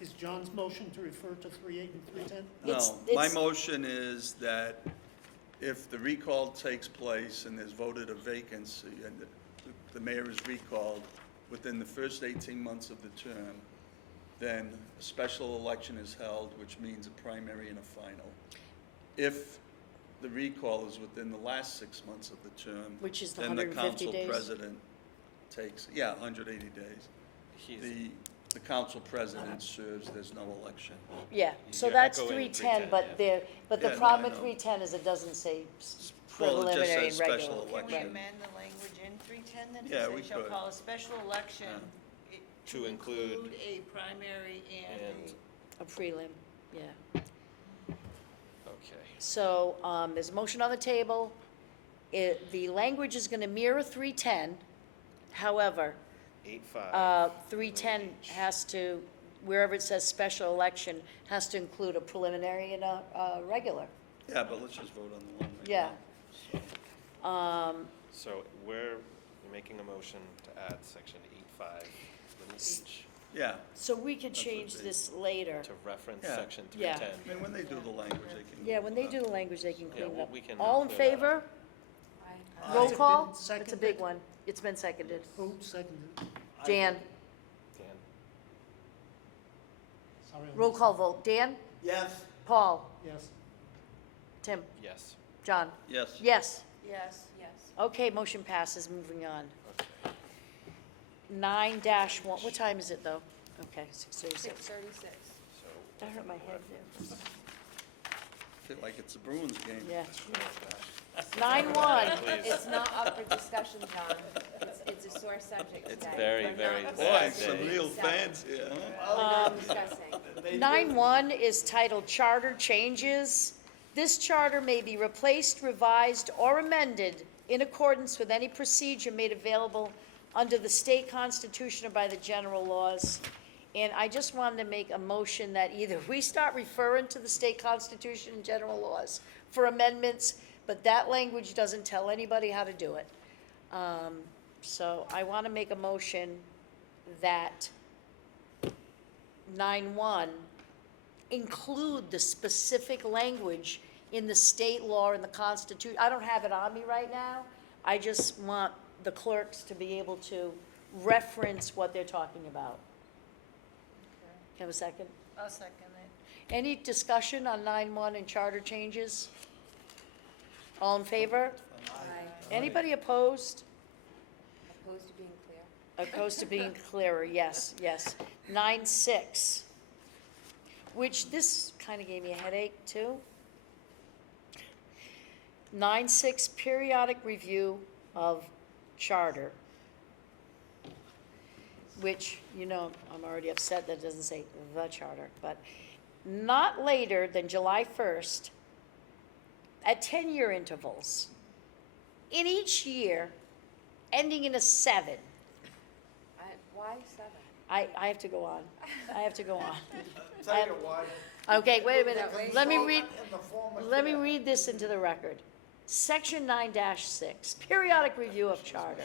Is John's motion to refer to 3.8 and 3.10? It's- No, my it's- motion is that if the recall takes place and there's voted a vacancy and the mayor is recalled within the first 18 months of the term, then a special election is held, which means a primary and a final. If the recall is within the last 6 months of the term, Which is the then the 150 council days? president takes, 180 days. he's, The council president serves, there's no election. Yeah, so You're that's echoing 3.10, 310, but yeah. there, but the Yeah, no, problem I with know. 3.10 is it doesn't say Well, it just preliminary and says special regular. Can we election. amend the language in 310 then Yeah, to we say shall could. call a special election To include- a primary and and, A prelim, yeah. okay. So, there's a motion on the table. The language is gonna mirror 310. However, 8.5. 310 has to, wherever it says special election, has to include a preliminary and a regular. Yeah, but let's just vote on the one right Yeah. now. So we're making a motion to add section 8.5, little h, Yeah, So we could That's what change they- this later. to reference Yeah. section Yeah. 310. I mean, when they do the language, they can. Yeah, when they do the language, they can Yeah, clean it well, up. we can All in clear that up. favor? Has Roll it call? been It's a seconded? big one. It's been seconded. Who seconded? Dan, Dan? Sorry, I roll missed call vote. Dan? Yes. Paul? it. Yes. Tim? Yes. Yes. John? Yes. yes. Yes. Okay, motion passes. Moving on. Okay. 9-1, what time is it, though? Okay, 6:36. 6:36. So. That hurt my head there. Feel like it's a Bruins game. Yeah. Oh, gosh. 9-1. Please. It's not up for discussion, John. It's a sore subject It's today. very, We're not very Boy, discussing some real 7. fans here, huh? We're discussing. 9-1 is titled Charter Changes. This charter may be replaced, revised, or amended in accordance with any procedure made available under the state constitution or by the general laws. And I just wanted to make a motion that either we start referring to the state constitution and general laws for amendments, but that language doesn't tell anybody how to do it. So I want to make a motion that 9-1 include the specific language in the state law and the Constitution. I don't have it on me right now. I just want the clerks to be able to reference what they're talking about. Have a second? I'll second it. Any discussion on 9-1 and charter changes? All in favor? Anybody opposed? Opposed to being clear. Opposed to being clearer, yes, yes. 9-6, which this kind of gave me a headache too. 9-6, periodic review of charter, which, you know, I'm already upset that it doesn't say the charter, but not later than July 1st, at 10-year intervals, in each year, ending in a 7. Why 7? I have to go on. I have to go on. Tell you why. Okay, wait a minute. Wait. Let me read, In the form of let me chair. read this into the record. Section 9-6, periodic review of charter.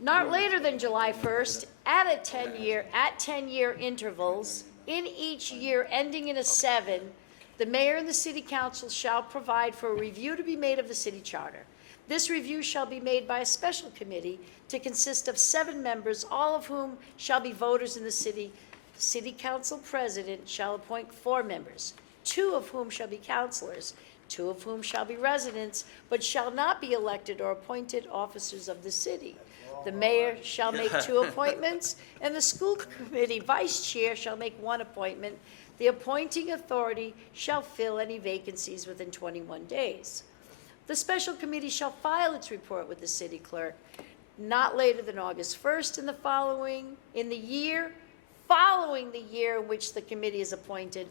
Not later than July 1st, at 10-year intervals, in each year ending in a 7, the mayor and the city council shall provide for a review to be made of the city charter. This review shall be made by a special committee to consist of 7 members, all of whom shall be voters in the city. The city council president shall appoint 4 members, 2 of whom shall be councilors, 2 of whom shall be residents, but shall not be elected or appointed officers of the city. The mayor shall make 2 appointments, and the school committee vice chair shall make 1 appointment. The appointing authority shall fill any vacancies within 21 days. The special committee shall file its report with the city clerk not later than August 1st in the year following the year in which the committee is appointed.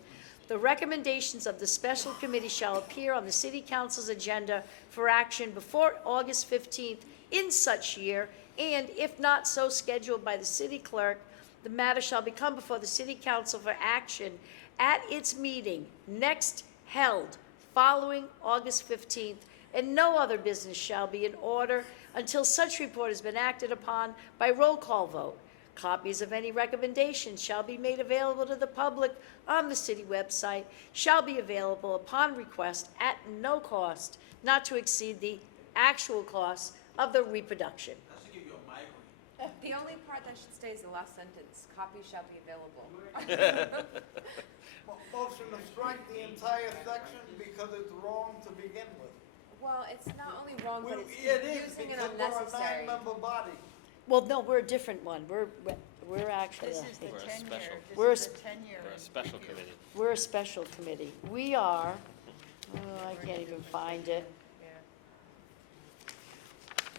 The recommendations of the special committee shall appear on the city council's agenda for action before August 15th in such year, and if not so scheduled by the city clerk, the matter shall become before the city council for action at its meeting next held following August 15th, and no other business shall be in order until such report has been acted upon by roll call vote. Copies of any recommendations shall be made available to the public on the city website, shall be available upon request at no cost, not to exceed the actual cost of the reproduction. That should give you a migraine. The only part that should stay is the last sentence. Copies shall be available. Motion to strike the entire section because it's wrong to begin with. Well, it's not only wrong, but it's It is, confusing and because we're a unnecessary. nine-member body. Well, no, we're a different one. We're actually, This is the We're a 10-year, special- We're a this is sp- the 10-year. We're a special committee. we're a special committee. We are, I can't even find it.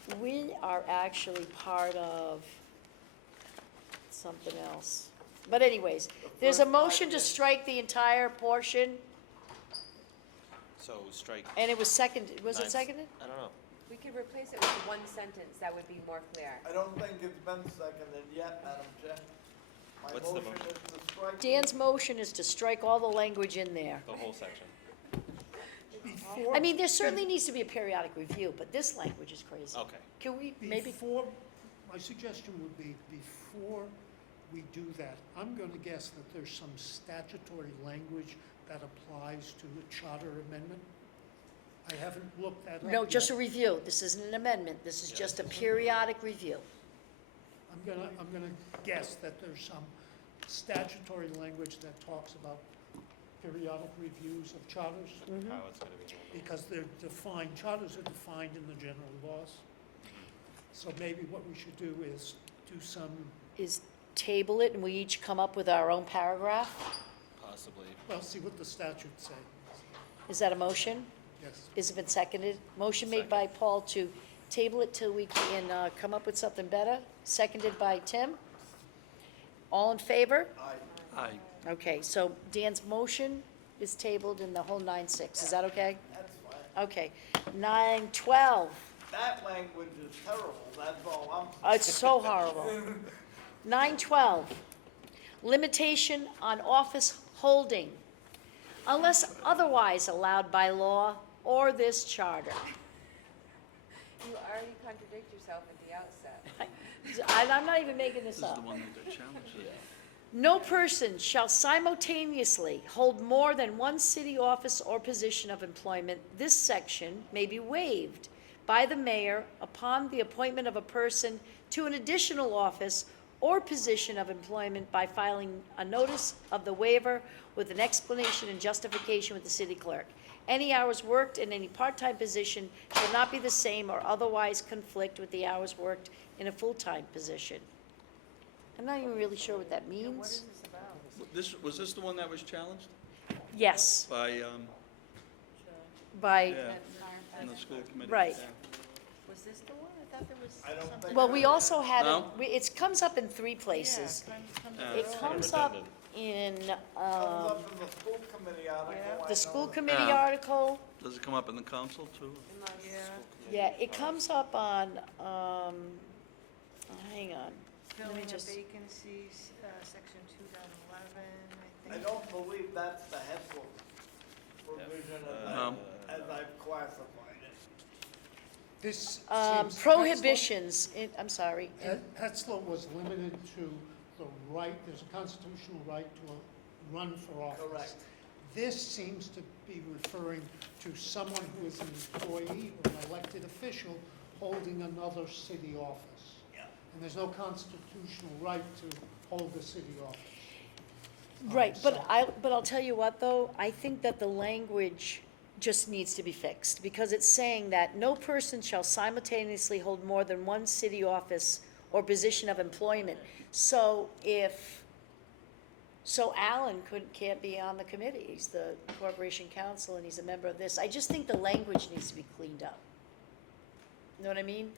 Yeah. We are actually part of something else. But anyways, there's a motion to strike the entire portion, So strike. and it was seconded, was it nine- seconded? I don't know. We could replace it with one sentence. That would be more clear. I don't think it's been seconded yet, Madam Chair. My What's the motion is to strike. Dan's motion is to strike all the language in there. The whole section. Before, I mean, there certainly needs to be a periodic review, but this language is crazy. Okay. Can we maybe, before, my suggestion would be, before we do that, I'm gonna guess that there's some statutory language that applies to a charter amendment. I haven't looked that up no, yet. just a review. This isn't an amendment. This is just a periodic review. I'm gonna guess that there's some statutory language that talks about periodic reviews of charters, How it's gonna be. because they're defined, charters are defined in the general laws. So maybe what we should do is do some, Is table it and we each come up with our own paragraph? Possibly. well, see what the statutes say, Is that a motion? yes. Is it been seconded? Motion made by Paul to table it till we can come up with something better, seconded by Tim. All in favor? Aye. Okay, so Dan's motion is tabled in the whole 9-6. Is that okay? That's fine. Okay. 9-12. That language is terrible, that's all I'm. It's so horrible. 9-12, limitation on office holding unless otherwise allowed by law or this charter. You already contradict yourself at the outset. I'm not even making this This is up. the one that got challenged. No person shall simultaneously hold more than one city office or position of employment. This section may be waived by the mayor upon the appointment of a person to an additional office or position of employment by filing a notice of the waiver with an explanation and justification with the city clerk. Any hours worked in any part-time position shall not be the same or otherwise conflict with the hours worked in a full-time position. I'm not even really sure what that What is means. this about? Was this the one that was challenged Yes, by, by, yeah, in the school committee? Right. Yeah. Was this the one? I thought there was I don't something. think- well, we also had, No? it comes up in 3 places. Yeah, comes Yeah. up It earlier. comes up Redundant. in, Comes up in the school committee article. Yeah. I the school know. committee Yeah. article. Does it come up in the council too? Yeah, Yeah, it comes up on, hang on. Let me filling of just, vacancies, section 2011, I I think. don't believe that's the head book provision No. as I've classified it. This seems. prohibitions, I'm sorry. Hetzler was limited to the right, there's a constitutional right to run for office. Correct. This seems to be referring to someone who is an employee or an elected official holding another city office. Yeah. And there's no constitutional right to hold a city office. Right, So- but I'll tell you what, though, I think that the language just needs to be fixed, because it's saying that no person shall simultaneously hold more than one city office or position of employment. So if So Alan can't be on the committee. He's the corporation counsel and he's a member of this. I just think the language needs to be cleaned up. You know what I mean?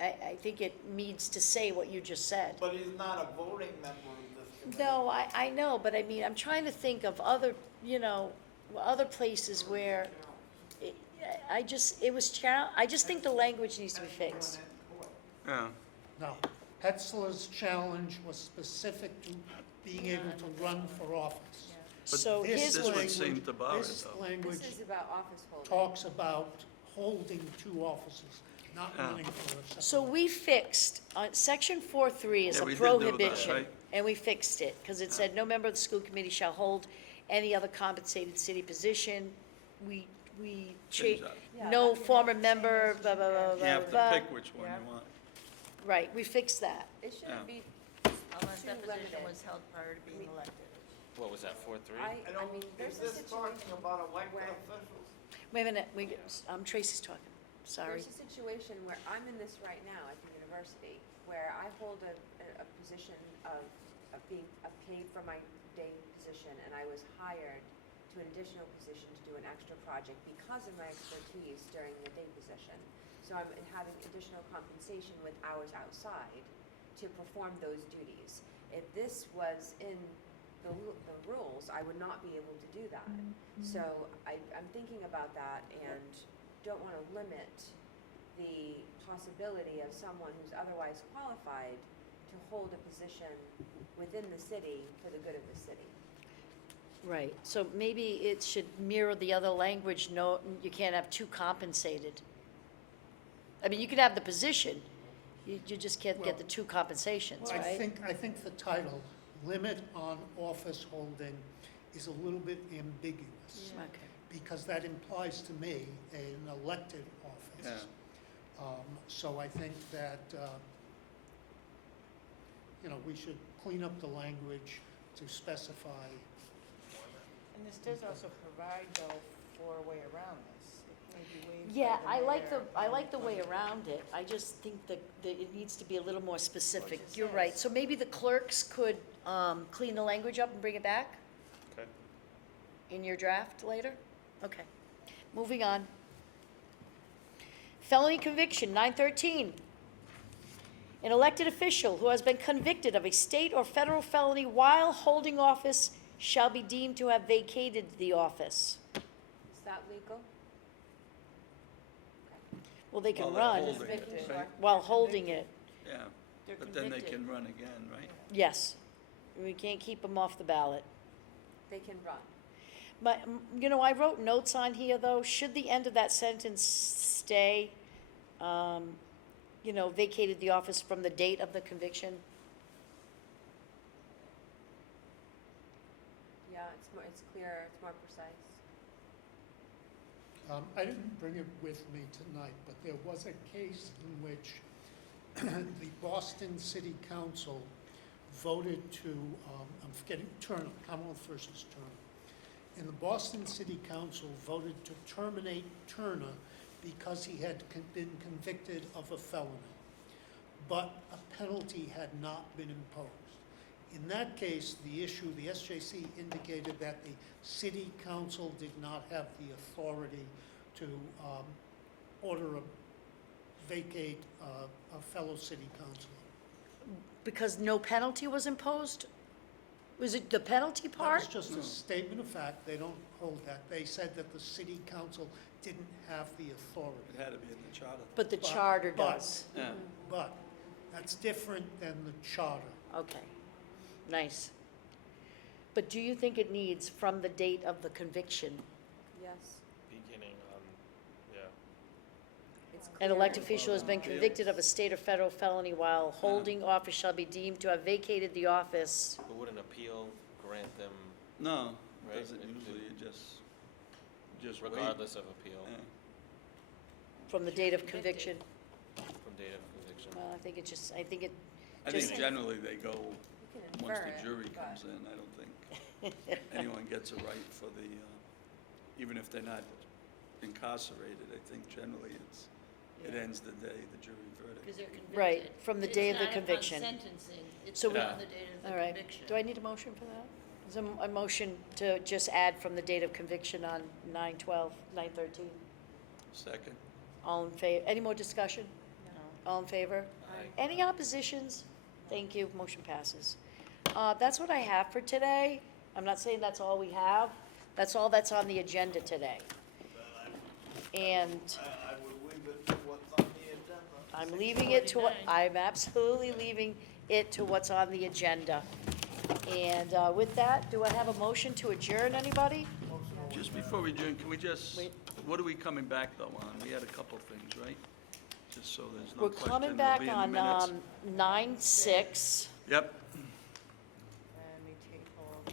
I think it needs to say what you just said. But he's not a voting member of this committee. No, I know, but I mean, I'm trying to think of other, other places where I just think the language needs to be fixed. Yeah. No, Petzler's challenge was specific to being able to run for office. But So his this would language, seem to bar it, This though. language This is about office holding. talks about holding 2 offices, not Yeah. running for a second. so we fixed, section 4.3 is Yeah, a we did do that, prohibition. right? And we fixed it, because it said, no member of the school committee shall hold any other compensated city position. We Change that. Yeah, no that's- former member, blah, blah, blah, You blah, have to blah. pick which one Yeah. you want. Right, we fixed that. It Yeah. shouldn't be Unless too that position limited. was held prior to being elected. What was that, 4-3? I don't- mean, there's Is a this situation talking about elected where, officials? Wait a minute, Tracy's talking, sorry. there's a situation where I'm in this right now at the university, where I hold a position of being paid for my day position, and I was hired to an additional position to do an extra project because of my expertise during the day position. So I'm having additional compensation with hours outside to perform those duties. If this was in the rules, I would not be able to do that. So I'm thinking about that and don't want to limit the possibility of someone who's otherwise qualified to hold a position within the city for the good of the city. Right, so maybe it should mirror the other language, no, you can't have 2 compensated. I mean, you could have the position, you just can't get the 2 compensations, I right? think the title, Limit on Office Holding, is a little bit ambiguous. Okay. Because that implies to me an elected office. So I think that, we should clean up the language to specify. And this does also provide, though, for a way around this. It may be waived by Yeah, the I mayor. like the way around it, I just think that it needs to be a little more specific. Which it You're right, says. so maybe the clerks could clean the language up and bring it back Okay. in your draft later? Okay, moving on. Felony conviction, 913. An elected official who has been convicted of a state or federal felony while holding office shall be deemed to have vacated the office. Is that legal? Well, they can While they're run holding Just making it, sure. right? while holding it, Yeah, They're but then they convicted. can run again, right? yes. We can't keep them off the ballot. They can run. But, I wrote notes on here, though, should the end of that sentence stay, vacated the office from the date of the conviction? Yeah, it's clearer, it's more precise. I didn't bring it with me tonight, but there was a case in which the Boston City Council voted to, I'm forgetting, Turner, Commonwealth versus Turner. And the Boston City Council voted to terminate Turner because he had been convicted of a felony, but a penalty had not been imposed. In that case, the SJC indicated that the city council did not have the authority to vacate a fellow city councilor. Because no penalty was imposed? Was it the penalty That part? was just a statement of fact, they don't hold that. They said that the city council didn't have the authority. It had to be in the charter. But the But- charter but- does. Yeah. But that's different than the charter. Okay, nice. But do you think it needs from the date of the conviction? Yes, Beginning on, yeah. it's clear. An elected official has been convicted of a state or federal felony while holding office shall be deemed to have vacated the office. But would an appeal grant them, No, Right, doesn't it- usually, you just wait. regardless of appeal, Yeah. From the date of conviction? from date of conviction? Well, I think it I think Just- generally they go, You can once infer the it, jury but- comes in, I don't think anyone gets a right for even if they're not incarcerated, I think generally it's It ends the day the jury verdict. Because they're convicted. Right, from the day of the It's conviction. not upon sentencing, it's So we- on the date of All the right. conviction. Do I need a motion for that? Is a motion to just add from the date of conviction on 9/12, 9/13? Second. All in favor, any more discussion? No. All in favor? Aye. Any oppositions? Thank you, motion passes. That's what I have for today. I'm not saying that's all we have. That's all that's on the agenda today. And I would leave it to what's on the agenda. I'm leaving it to what, 6:49. I'm absolutely leaving it to what's on the agenda. And with that, do I have a motion to adjourn, anybody? Just before we adjourn, can we just, Wait. what are we coming back though on? We had a couple things, right? Just so there's no We're question. coming it'll back be in the on minutes. 9/6, Yep, And we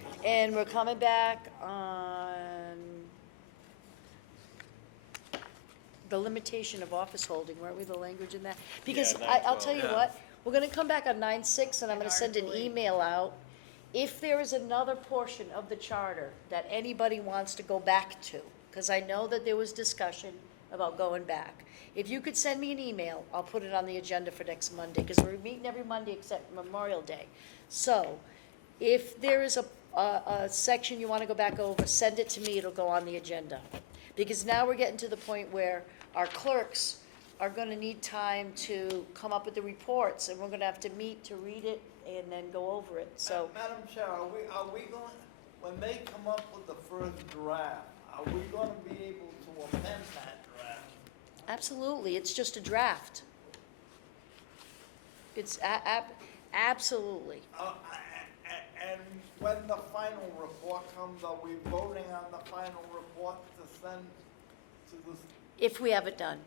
table. and we're coming back on the limitation of office holding, weren't we, the language in that? Because I'll tell you Yeah. what, we're gonna come back on 9/6, and I'm gonna send an Article 8. email out. If there is another portion of the charter that anybody wants to go back to, because I know that there was discussion about going back. If you could send me an email, I'll put it on the agenda for next Monday, because we're meeting every Monday except Memorial Day. So, if there is a section you want to go back over, send it to me, it'll go on the agenda. Because now we're getting to the point where our clerks are going to need time to come up with the reports, and we're going to have to meet to read it and then go over it, so. Madam Chair, are we going, when they come up with the first draft, are we gonna be able to amend that draft? Absolutely, it's just a draft. It's absolutely. And when the final report comes, are we voting on the final report to send to the, If we have it done.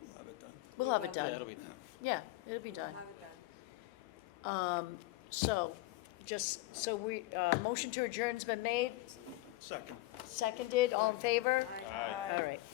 we'll have it done. We'll have it Yeah, done. it'll be done. Yeah, it'll be done. Have it done. So, just, so we, motion to adjourn's been made, Second. seconded, all in favor? All right.